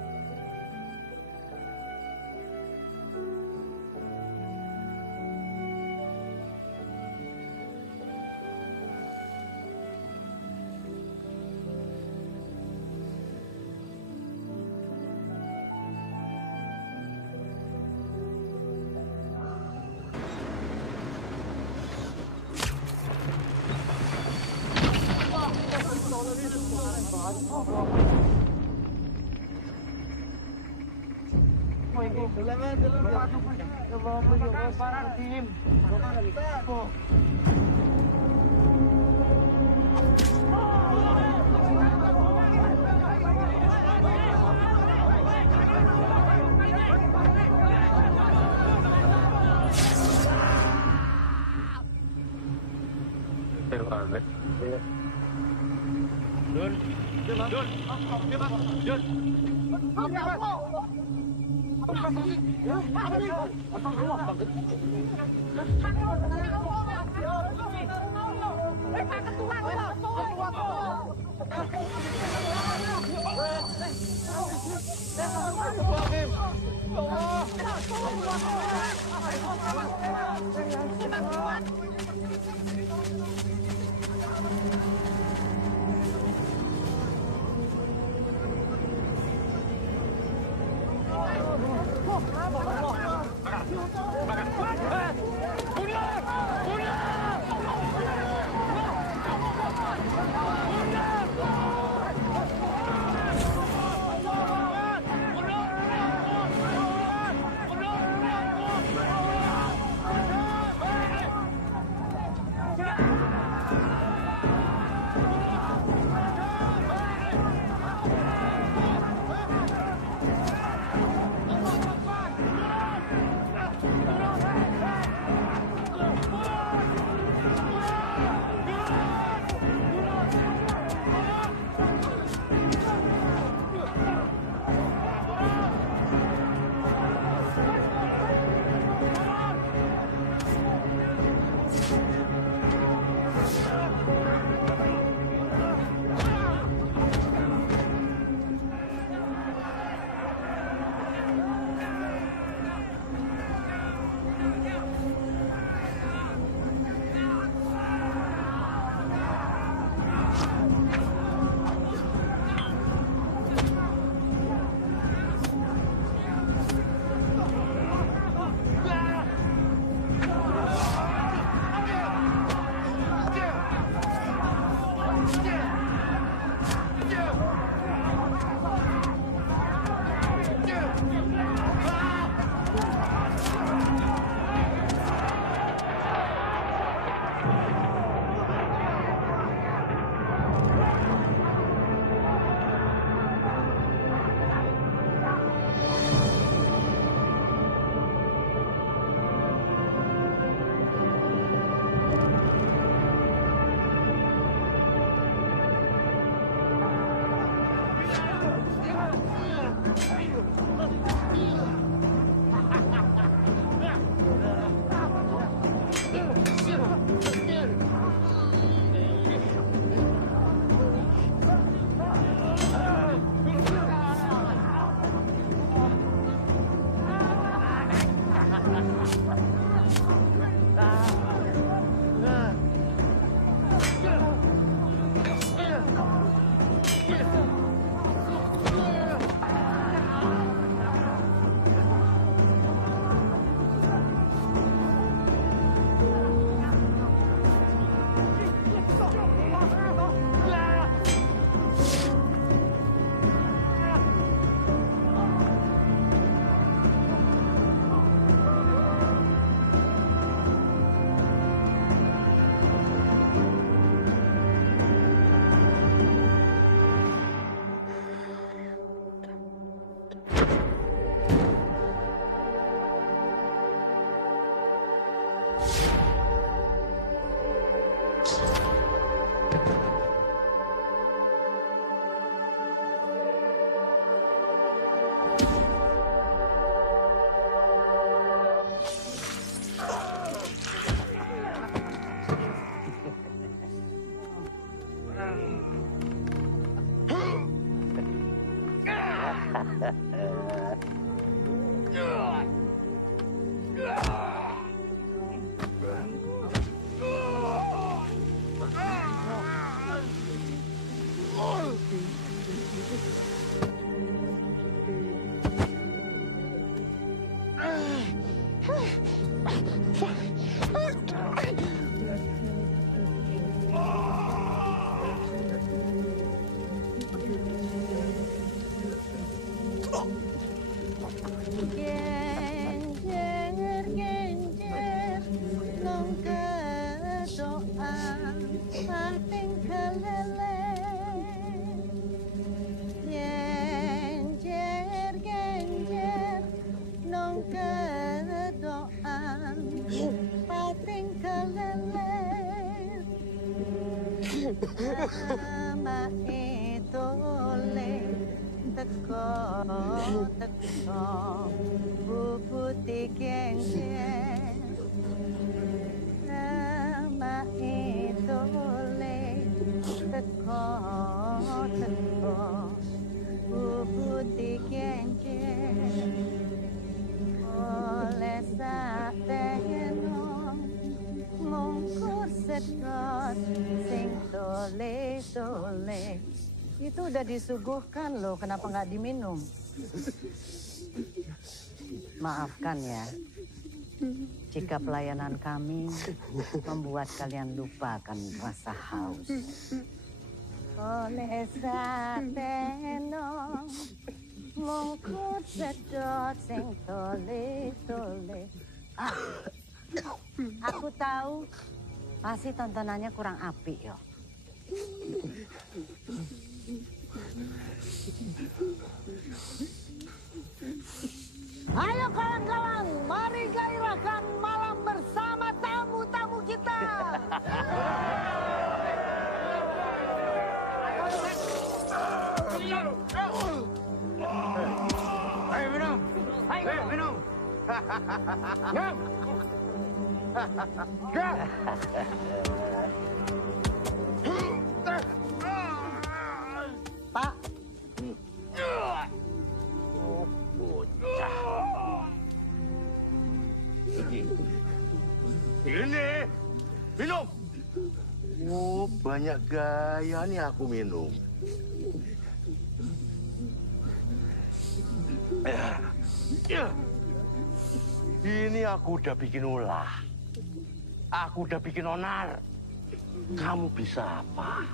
Genjer, genjer, nong kedoa, pating kelele. Genjer, genjer, nong kedoa, pating kelele. Nama itu teko teko bubuti genjer nama itu teko teko bubuti genjer oleh satenong mungkur sedot sing tole tole. Itu udah disuguhkan loh, kenapa nggak diminum? Maafkan ya, jika pelayanan kami membuat kalian lupakan rasa haus. Oleh satenong mungkur sedot sing tole tole. Aku tahu pasti tontonannya kurang apik yo. Ayo kawan-kawan, mari gairahkan malam bersama tamu-tamu kita. Ayo minum. Ayo minum. Ngam. Ngam. Pak. Oh, bocah. Ini. Minum. Oh, banyak gaya nih aku minum. Ini aku udah bikin ulah. Aku udah bikin onar. Kamu bisa apa?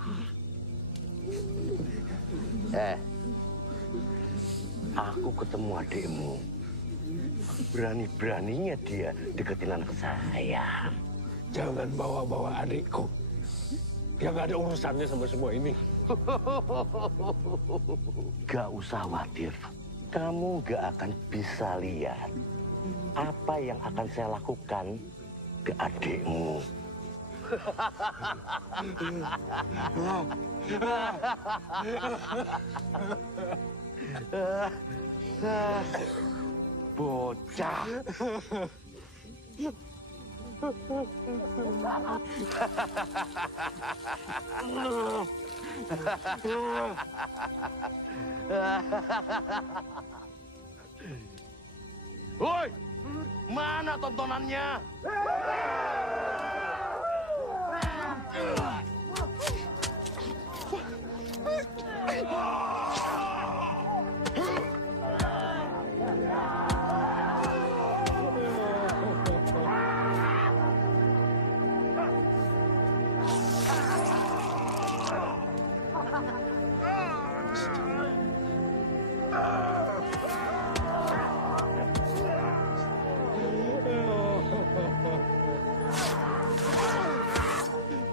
Aku ketemu adikmu. Berani-beraninya dia deketin anak saya. Jangan bawa-bawa adikku. Dia nggak ada urusannya sama semua ini. Gak usah khawatir. Kamu gak akan bisa lihat apa yang akan saya lakukan ke adikmu. Bocah. Woi, mana tontonannya?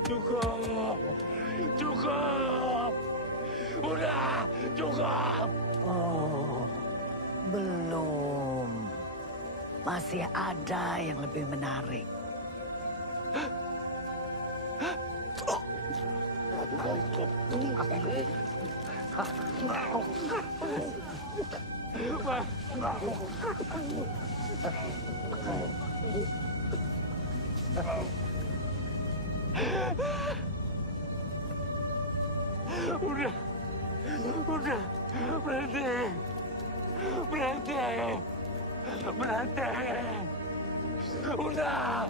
Cukup. Udah, cukup. Oh, belum. Masih ada yang lebih menarik. Udah, berhenti. Berhenti. Udah.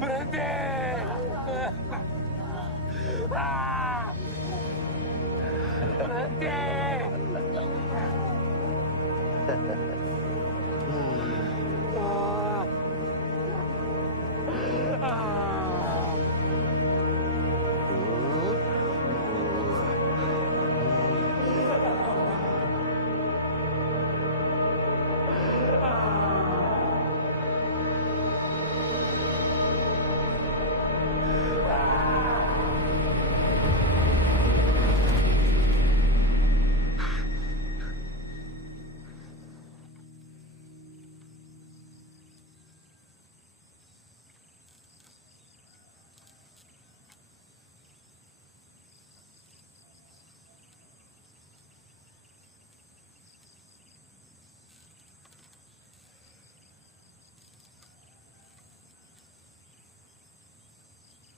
Berhenti. Berhenti.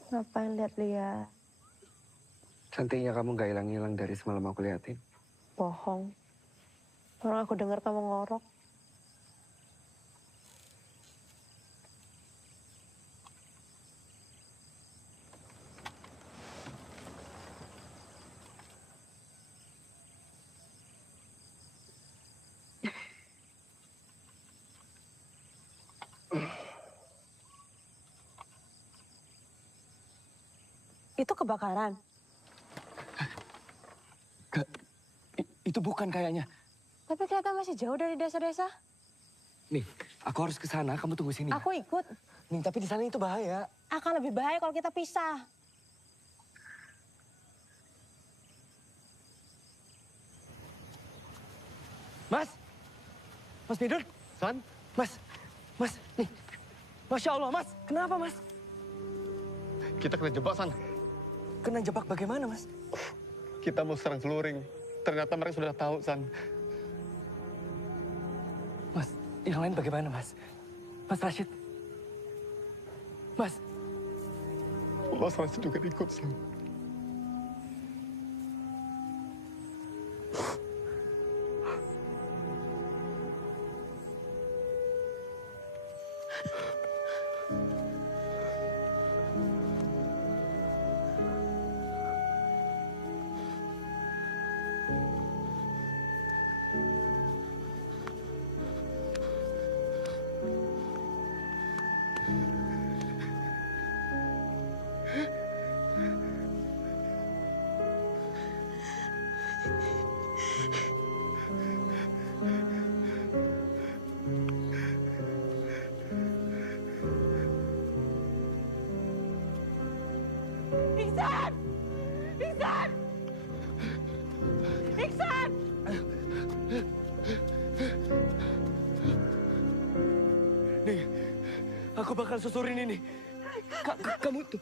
Ngapain lihat-lihat? Cantiknya kamu gak hilang-hilang dari semalam aku liatin. Bohong. Orang aku dengar kamu ngorok. Itu kebakaran. Itu bukan kayaknya. Tapi kelihatan masih jauh dari desa-desa. Nih, aku harus ke sana. Kamu tunggu sini. Aku ikut. Nih, tapi di sana itu bahaya. Akan lebih bahaya kalau kita pisah. Mas! Mas Midun? San? Mas! Mas, nih. Masya Allah, Mas. Kenapa, Mas? Kita kena jebak, San. Kena jebak bagaimana, Mas? Kita mau serang Celuring. Ternyata mereka sudah tahu, San. Mas, yang lain bagaimana, Mas? Mas Rashid? Mas? Mas Rashid juga ikut, San. Iksan! Iksan! Iksan! Nih, aku bakal susurin ini. Kamu tuh.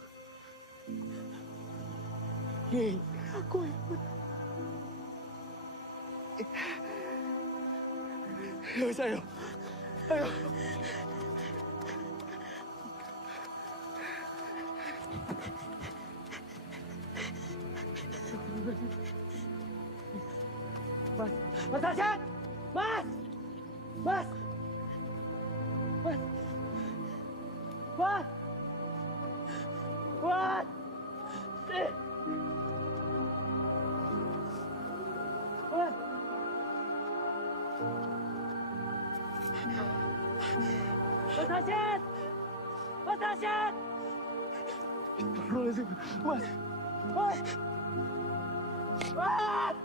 Nih, Aku ikut. ayo, ayo. Ayo. Mas, Mas Rashid! Mas! Mas! Mas! Mas! Mas! Mas! Mas Rashid! Mas Rashid! Mas! Mas! Mas! Mas!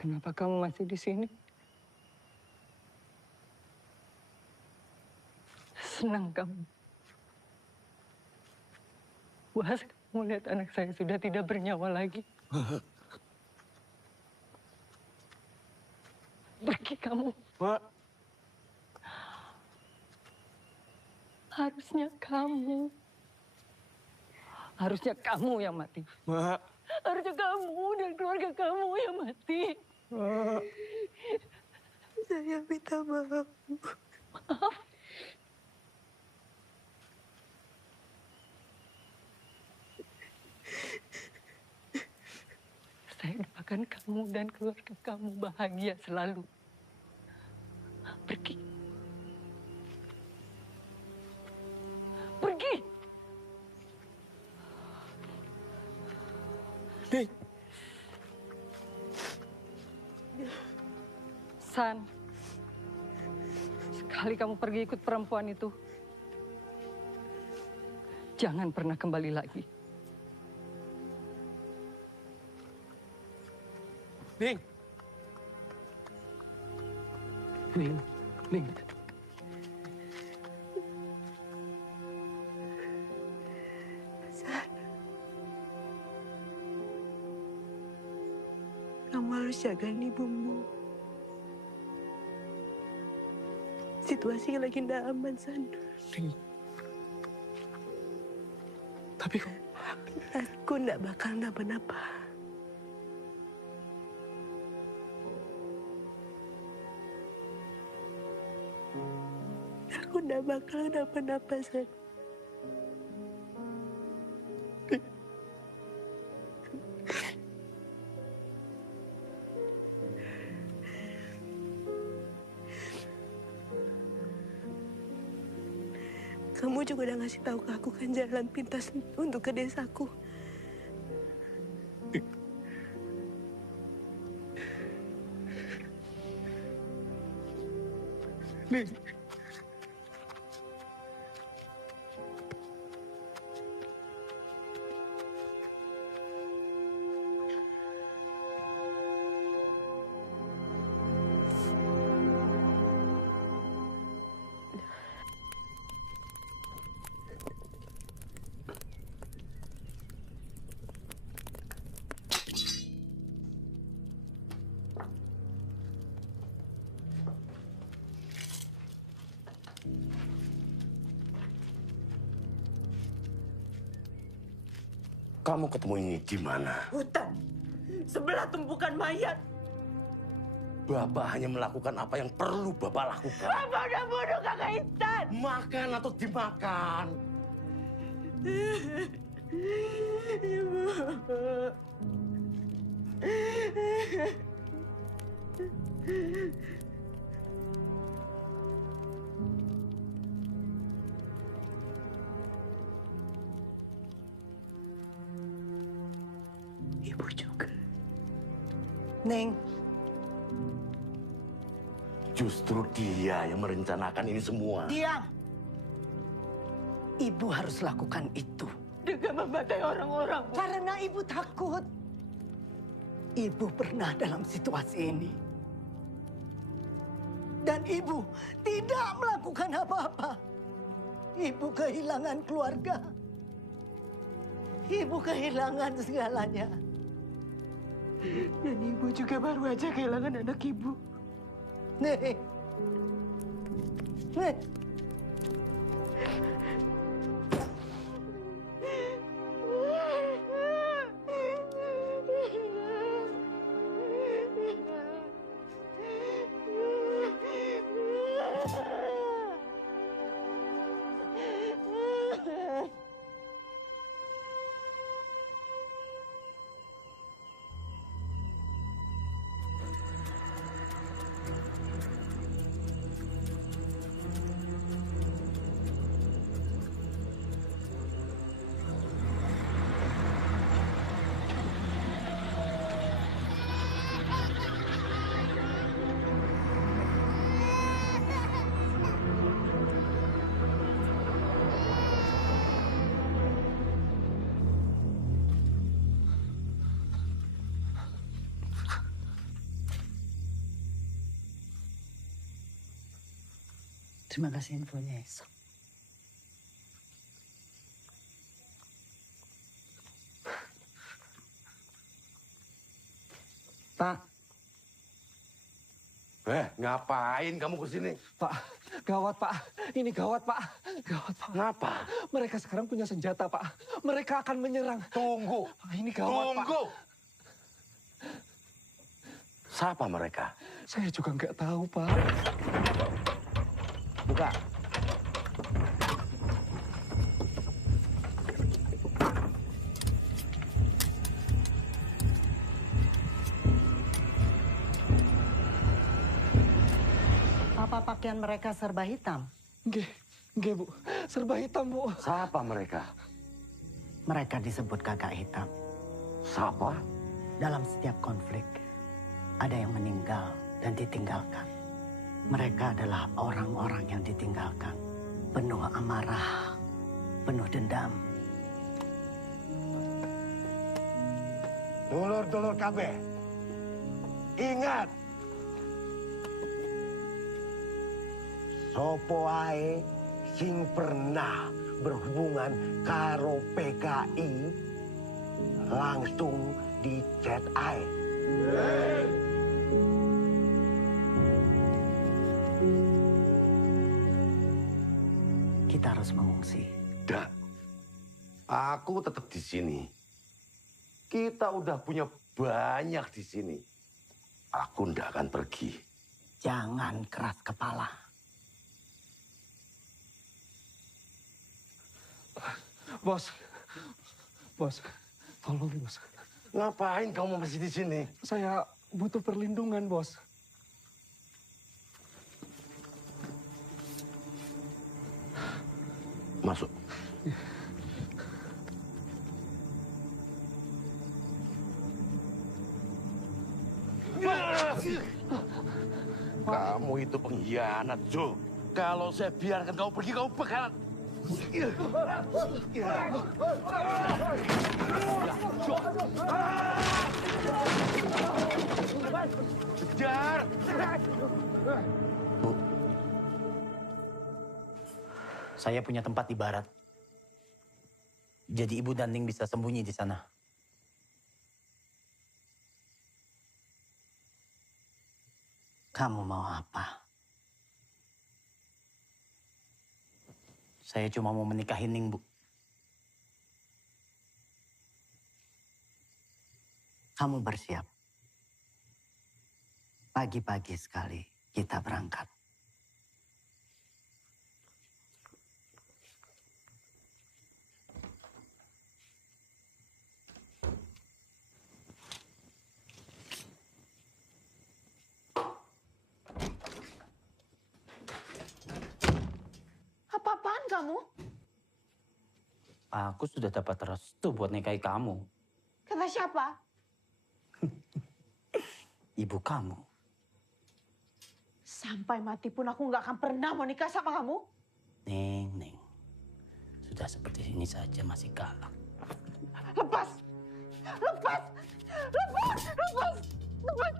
Kenapa kamu masih di sini? Senang kamu. Puas kamu lihat anak saya sudah tidak bernyawa lagi. Pergi kamu. Mak. Harusnya kamu. Harusnya kamu yang mati. Mak. Harusnya kamu dan keluarga kamu yang mati. Mak. Saya minta maaf. Maaf. Saya doakan kamu dan keluarga kamu bahagia selalu. Pergi. Pergi. Ding. San, sekali kamu pergi ikut perempuan itu, jangan pernah kembali lagi. Ning. Ning. Ning. San, kamu harus jagain ibumu. Situasi lagi tidak aman, San. Ning. Tapi kok... Aku tidak bakal napa-napa. Aku tidak bakal napa-napa, San. Kamu juga udah ngasih tahu ke aku kan jalan pintas untuk ke desaku. Ning. Kamu ketemu ini di mana? Hutan. Sebelah tumpukan mayat. Bapak hanya melakukan apa yang perlu Bapak lakukan. Bapak udah bunuh kakak Intan. Makan atau dimakan? Ibu. Ibu juga. Neng. Justru dia yang merencanakan ini semua. Diam. Ibu harus lakukan itu. Dengan membantai orang-orang. Karena ibu takut. Ibu pernah dalam situasi ini. Dan ibu tidak melakukan apa-apa. Ibu kehilangan keluarga. Ibu kehilangan segalanya. Dan ibu juga baru aja kehilangan anak ibu. Nih. Nih. Terima kasih infonya, Esok. Pak. Ngapain kamu kesini? Pak, gawat Pak. Ini gawat Pak. Gawat Pak. Ngapa? Mereka sekarang punya senjata Pak. Mereka akan menyerang. Tunggu. Ini gawat Pak. Tunggu. Siapa mereka? Saya juga nggak tahu Pak. Buka. Apa pakaian mereka serba hitam? Nggih, Bu. Serba hitam, Bu. Siapa mereka? Mereka disebut kakak hitam. Siapa? Dalam setiap konflik, ada yang meninggal dan ditinggalkan. Mereka adalah orang-orang yang ditinggalkan. Penuh amarah, penuh dendam. Dulur-dulur kabeh. Ingat. Sopo ae sing pernah berhubungan karo PKI langsung dicet ae. Kita harus mengungsi. Dak, aku tetap di sini. Kita udah punya banyak di sini. Aku ndak akan pergi. Jangan keras kepala. Bos, tolong Bos. Ngapain kamu masih di sini? Saya butuh perlindungan, Bos. Masuk. Kamu itu pengkhianat, Zul. Kalau saya biarkan kau pergi, kau bakalan... Kejar! Bu, saya punya tempat di barat. Jadi Ibu dan Ning bisa sembunyi di sana. Kamu mau apa? Saya cuma mau menikahi Ning, Bu. Kamu bersiap. Pagi-pagi sekali kita berangkat. Apa-apaan kamu? Aku sudah dapat restu buat nikahi kamu. Kata siapa? Ibu kamu. Sampai mati pun aku nggak akan pernah mau nikah sama kamu. Ning. Sudah seperti ini saja masih galak. Lepas! Lepas! Lepas! Lepas! Lepas!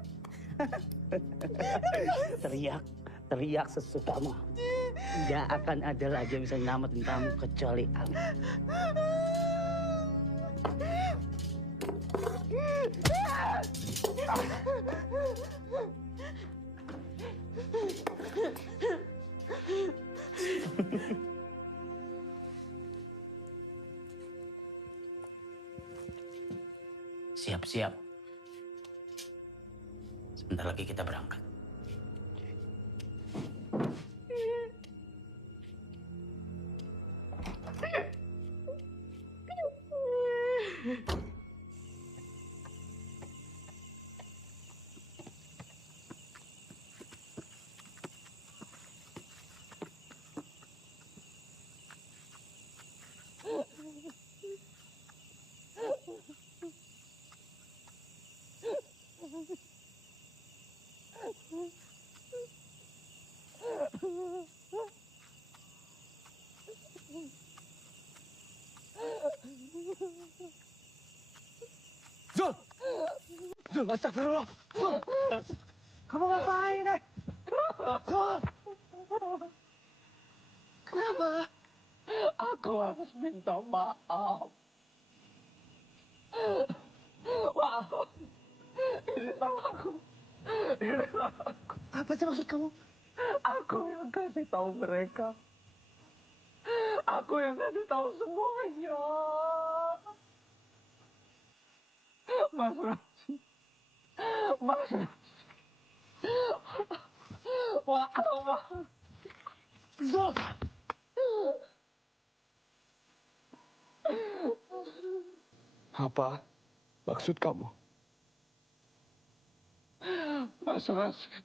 Teriak sesukamu. Tidak akan ada lagi yang bisa nyelamatin kamu kecuali aku. Siap-siap. Sebentar lagi kita berangkat. Zul! Zul, astagfirullah. Zul! Kamu ngapain, Zul! Kenapa? Aku harus minta maaf. Maaf. Ini salahku. Ini salahku. Apa sih maksud kamu? Aku yang kasih tahu mereka. Aku yang kasih tahu semuanya. Mas Raji. Mas Raji. Maaf. Zul. Apa maksud kamu? Mas Rasid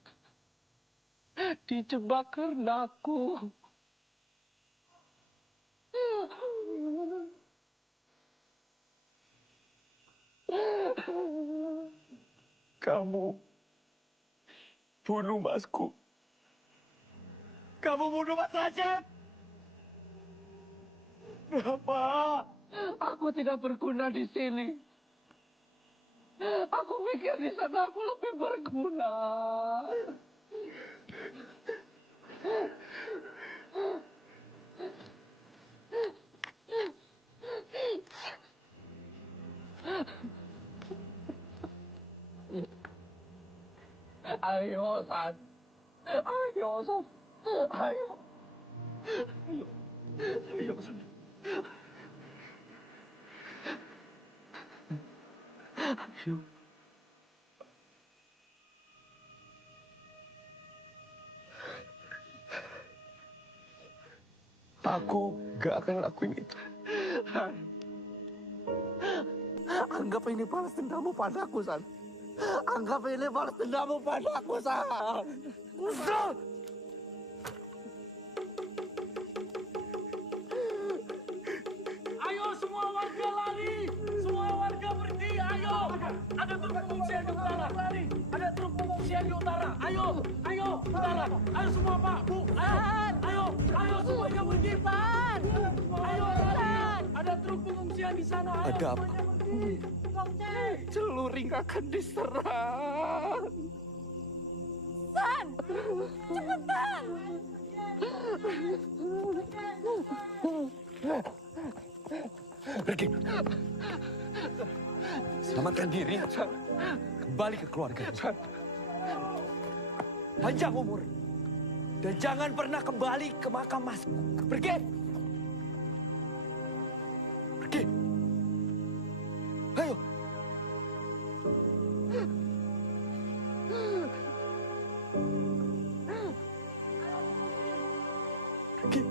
dijebak karena aku. Kamu bunuh Masku. Kamu bunuh Mas Rasid. Kenapa? Aku tidak berguna di sini. Aku pikir di sana aku lebih berguna. Ayo, San. Ayo, San. Ayo. Ayo, San. Ayo. Aku gak akan lakuin itu. Anggap ini balas dendammu padaku, San. Anggap ini balas dendammu padaku, San. Zul! Ayo semua warga lari! Semua warga berhenti, ayo! Ada truk pengungsian di utara! Ada truk pengungsian di utara, ayo! Ayo, saudara. Ayo semua Pak, Bu. Ayo semuanya pergi. Ayo, ada truk pengungsian di sana. Ada apa? Celuring akan diserang. San, cepetan. Pergi. Selamatkan diri. Kembali ke keluarga. Panjang umur. Dan jangan pernah kembali ke makam masku. Pergi. Pergi. Ayo. Pergi.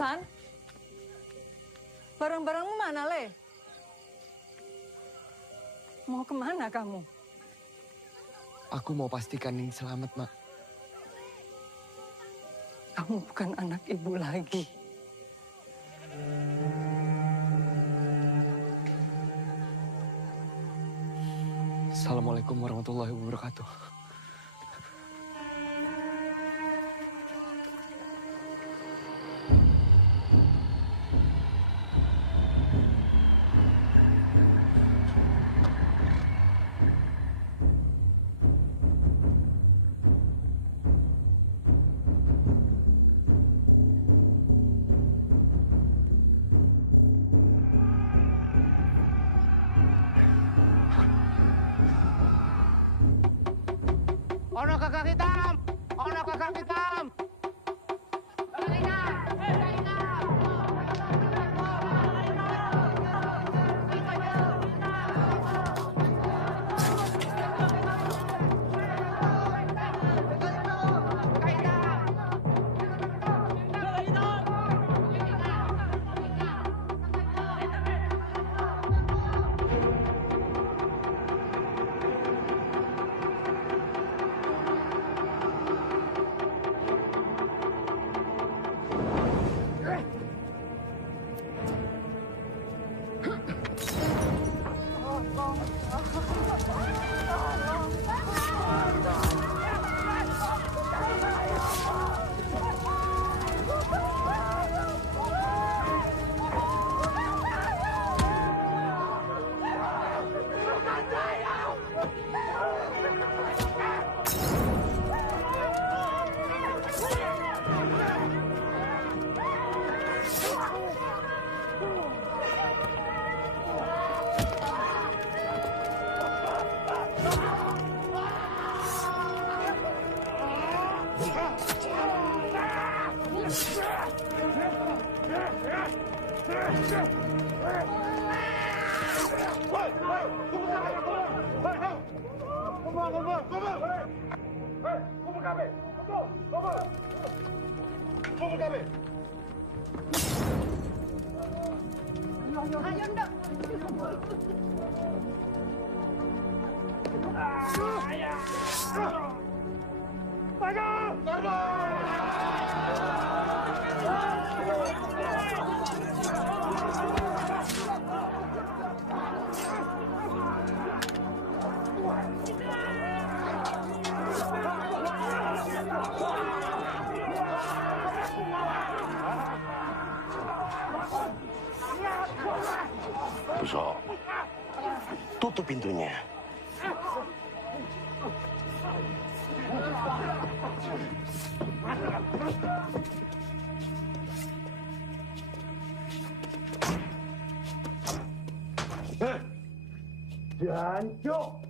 San, barang-barangmu mana, Le? Mau kemana kamu? Aku mau pastikan Ning selamat, Mak. Kamu bukan anak ibu lagi. Assalamualaikum warahmatullahi wabarakatuh. Ono kakak hitam! Ono kakak hitam! Buso, tutup pintunya. Jancuk!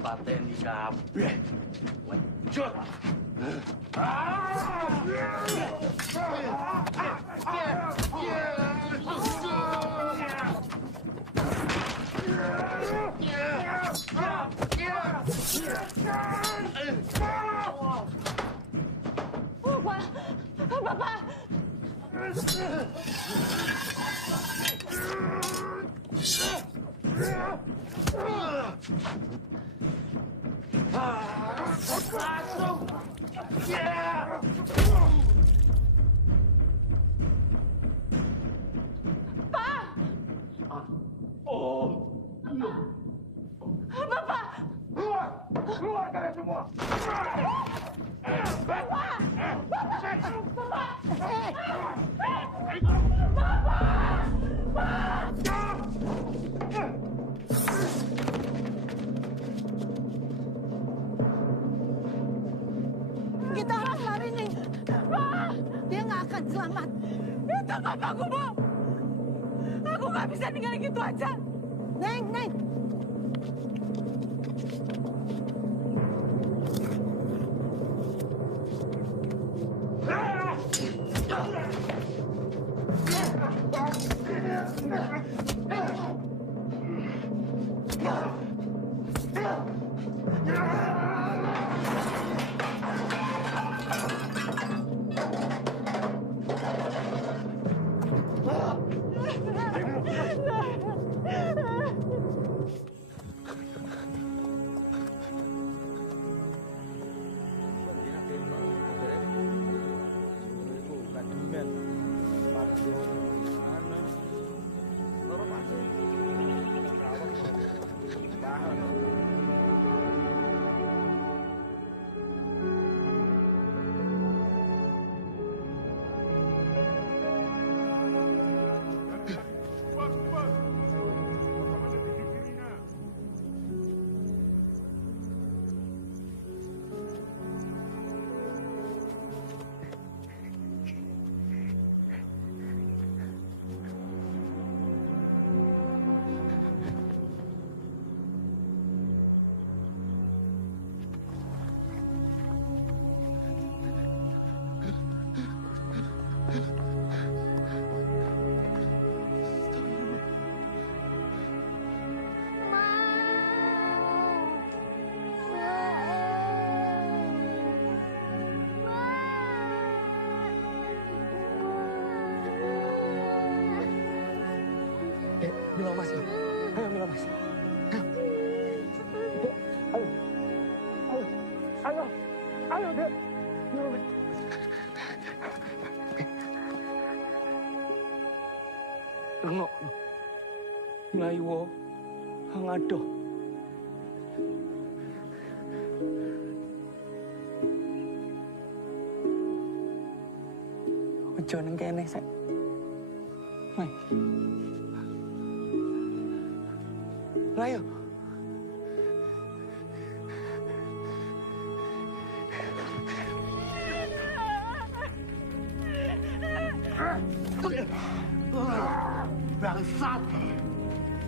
Pateni kabeh. Wajut. Bapak! Langsung! Yeah! Pak! Oh! Bapak! Keluar! Keluar kalian semua! Bapak! Kita harus lari, Ning. Dia nggak akan selamat. Itu bapakku, Bu. Aku nggak bisa ninggalin gitu aja. Neng, Neng. Milo Mas, ayo Milo Mas. Ayo, Dek. Milo Mas. Rengok, Melayu, hang adoh. Ojo nang kene sek. Melayu. Bangsat!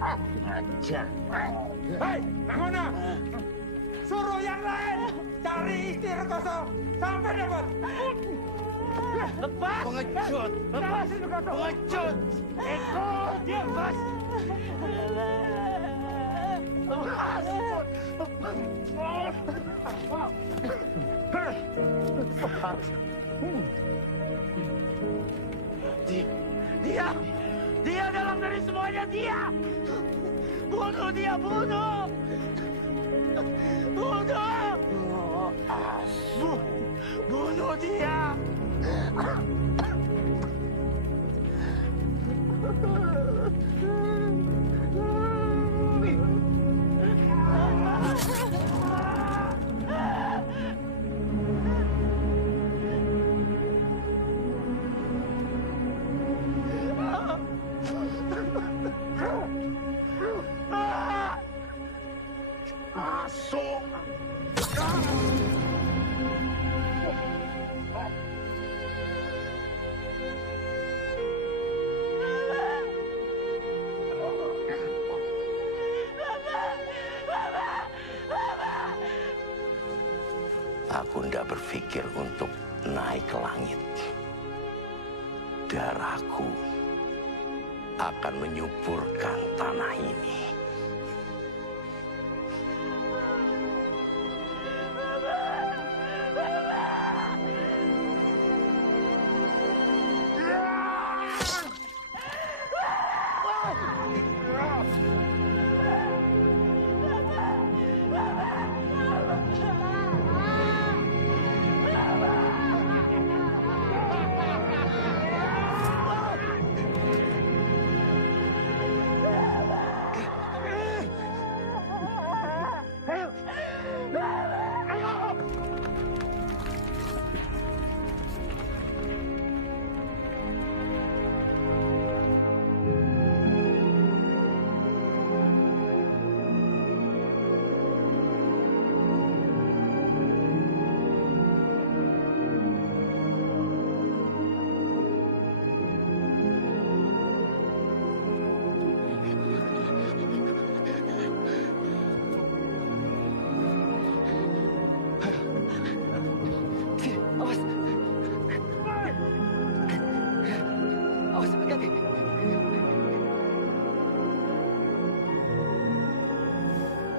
Ajar. Hei, mana? Suruh yang lain cari istri Rekoso sampai dapat. Lepas! Pengecut! Lepas! Pengecut! Ikut dia, Bas! Lepas! Dia dalam dari semuanya, dia! Bunuh dia, bunuh! Bunuh! Bunuh dia! Masuk! Aku tidak berpikir untuk naik ke langit. Darahku akan menyuburkan tanah ini.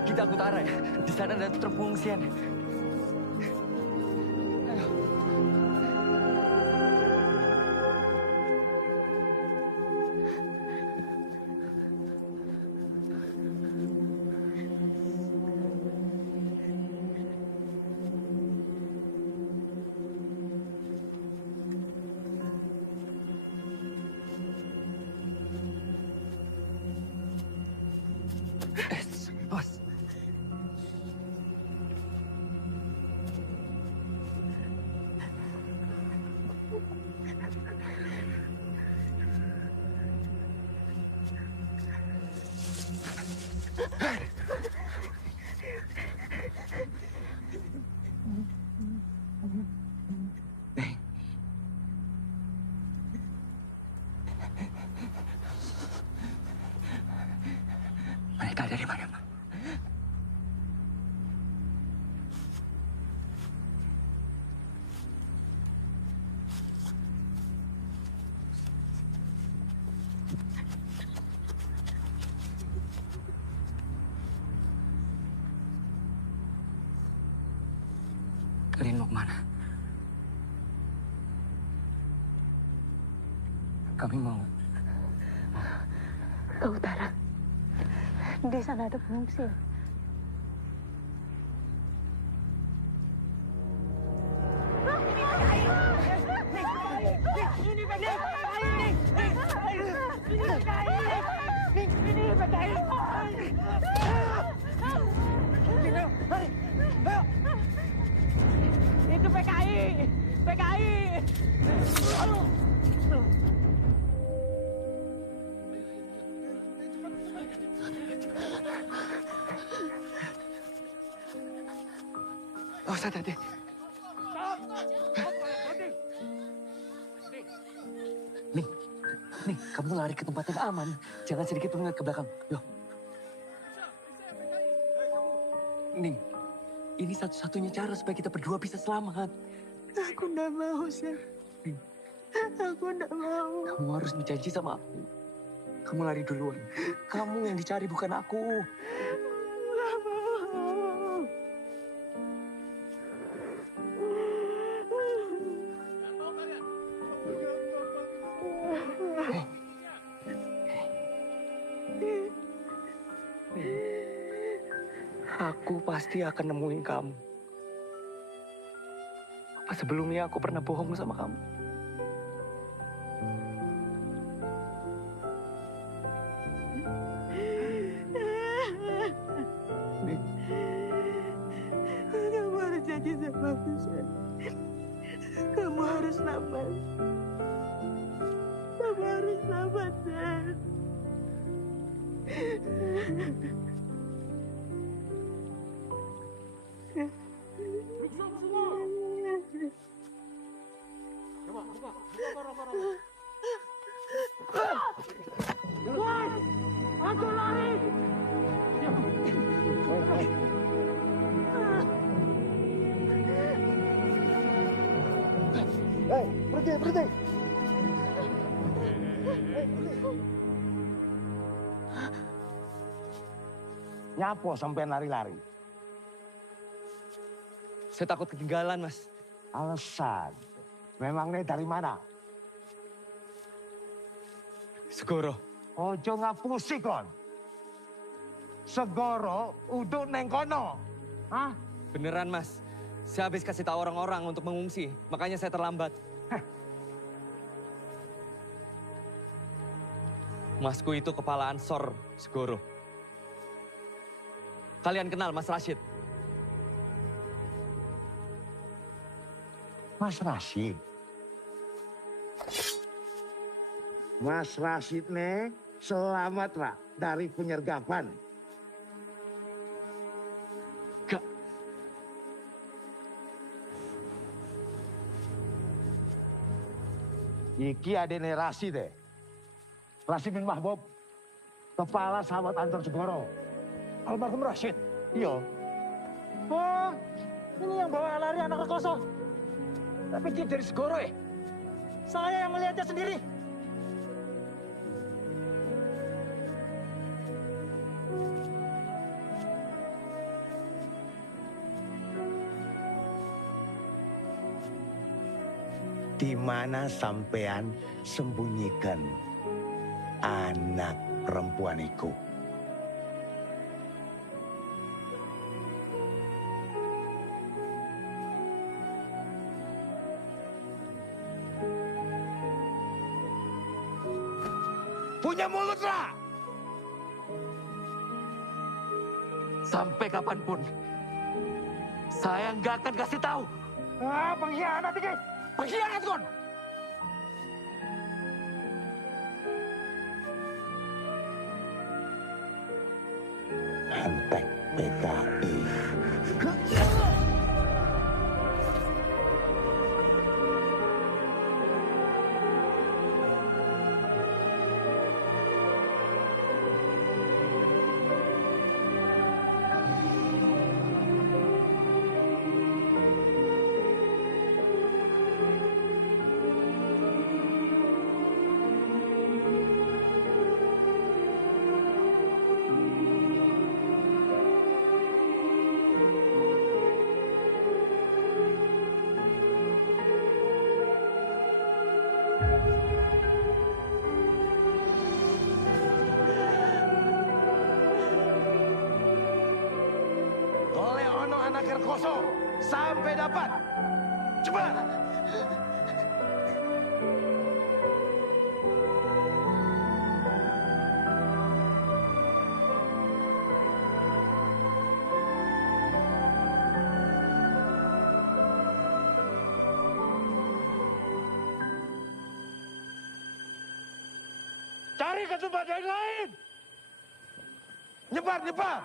Kita ke utara ya. Di sana ada truk pengungsian. Bos. Mereka dari mana, Pak? Kalian mau kemana? Kami mau Ke utara. Di sana ada pengungsian. Itu PKI. PKI. Oh, hati-hati. Ning, kamu lari ke tempat yang aman. Jangan sedikit pun ngeliat ke belakang. Yo. Ning, ini satu-satunya cara supaya kita berdua bisa selamat. Aku nggak mau, Sir. Aku nggak mau. Kamu harus berjanji sama aku. Kamu lari duluan. Kamu yang dicari bukan aku. Nggak mau. Aku pasti akan nemuin kamu. Apa sebelumnya aku pernah bohong sama kamu? Kamu harus janji sama aku, Sir. Kamu harus sabar. Kamu harus sabar, Sir. Aku lari. Hei, berhenti. Nyapo sampai lari-lari? Saya takut ketinggalan, Mas. Alasan? Memangnya dari mana? Segoro. Ojo ngapusi kon. Segoro uduk neng kono. Hah? Beneran, Mas. Saya habis kasih tahu orang-orang untuk mengungsi, makanya saya terlambat. Masku itu kepala Ansor Segoro. Kalian kenal Mas Rashid? Mas Rashid? Mas Rashid nih selamat lah dari penyergapan. Gak. Iki adene Rashid deh. Rashid bin Mahbub, kepala sahabat Ansor Segoro. Almarhum Rashid? Iya. Oh, ini yang bawa lari anak rekoso. Tapi dia dari Segoro ya? Saya yang melihatnya sendiri. Di mana sampean sembunyikan anak perempuan itu? Punya mulut lah! Sampai kapanpun, saya nggak akan kasih tahu. Ah, pengkhianat ini! Pengkhianat kon! Hantek PKI. Oleh ono anak rekoso sampai dapat. Cepat. Cari ke tempat yang lain. Nyebar, nyebar.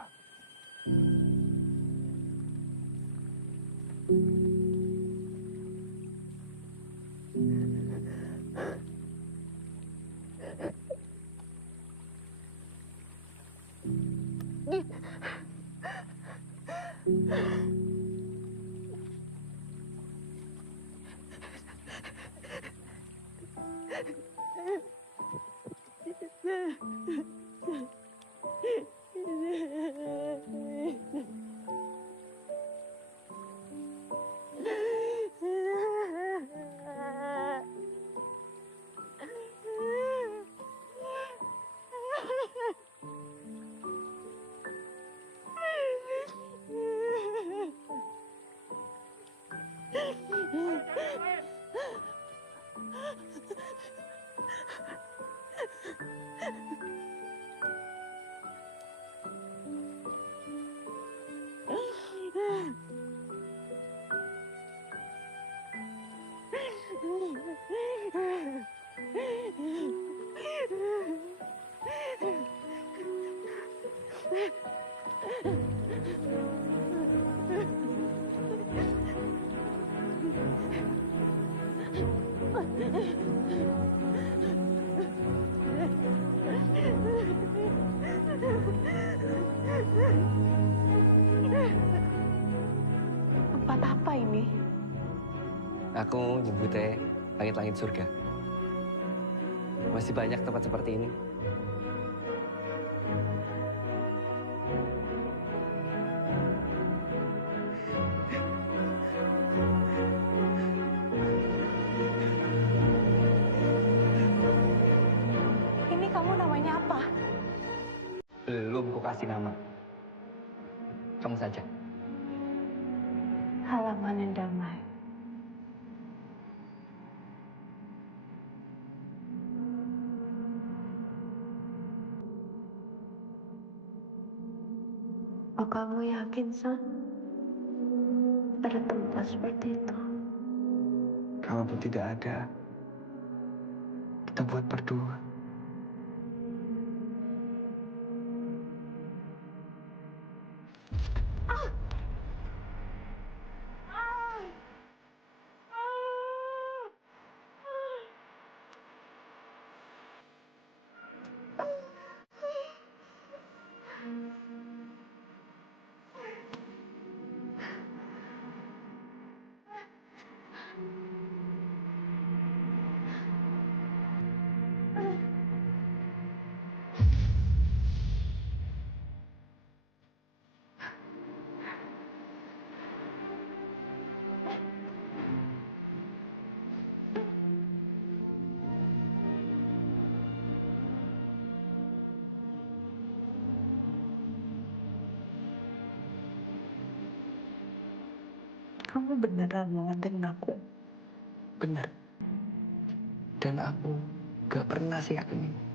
Tempat apa ini? Aku nyebutnya langit-langit surga. Masih banyak tempat seperti ini. Ini kasih nama. Kamu saja. Halaman yang damai. Oh, kamu yakin, San? Ada tempat seperti itu? Kalaupun tidak ada, kita buat berdua. Kamu beneran mau nganterin aku? Benar. Dan aku gak pernah siap ini.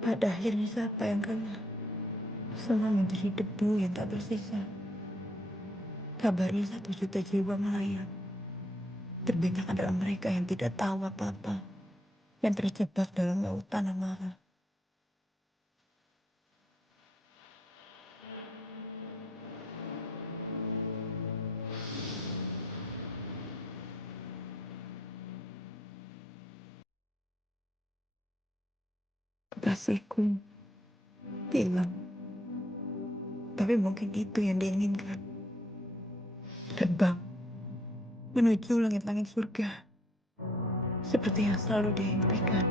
Pada akhirnya siapa yang kena? Semua menjadi debu yang tak tersisa. Kabarnya 1 juta jiwa melayang. Terbanyak adalah mereka yang tidak tahu apa-apa, yang terjebak dalam lautan amarah. Kekasihku hilang. Tapi mungkin itu yang diinginkan. Terbang menuju langit-langit surga. Seperti yang selalu dia impikan.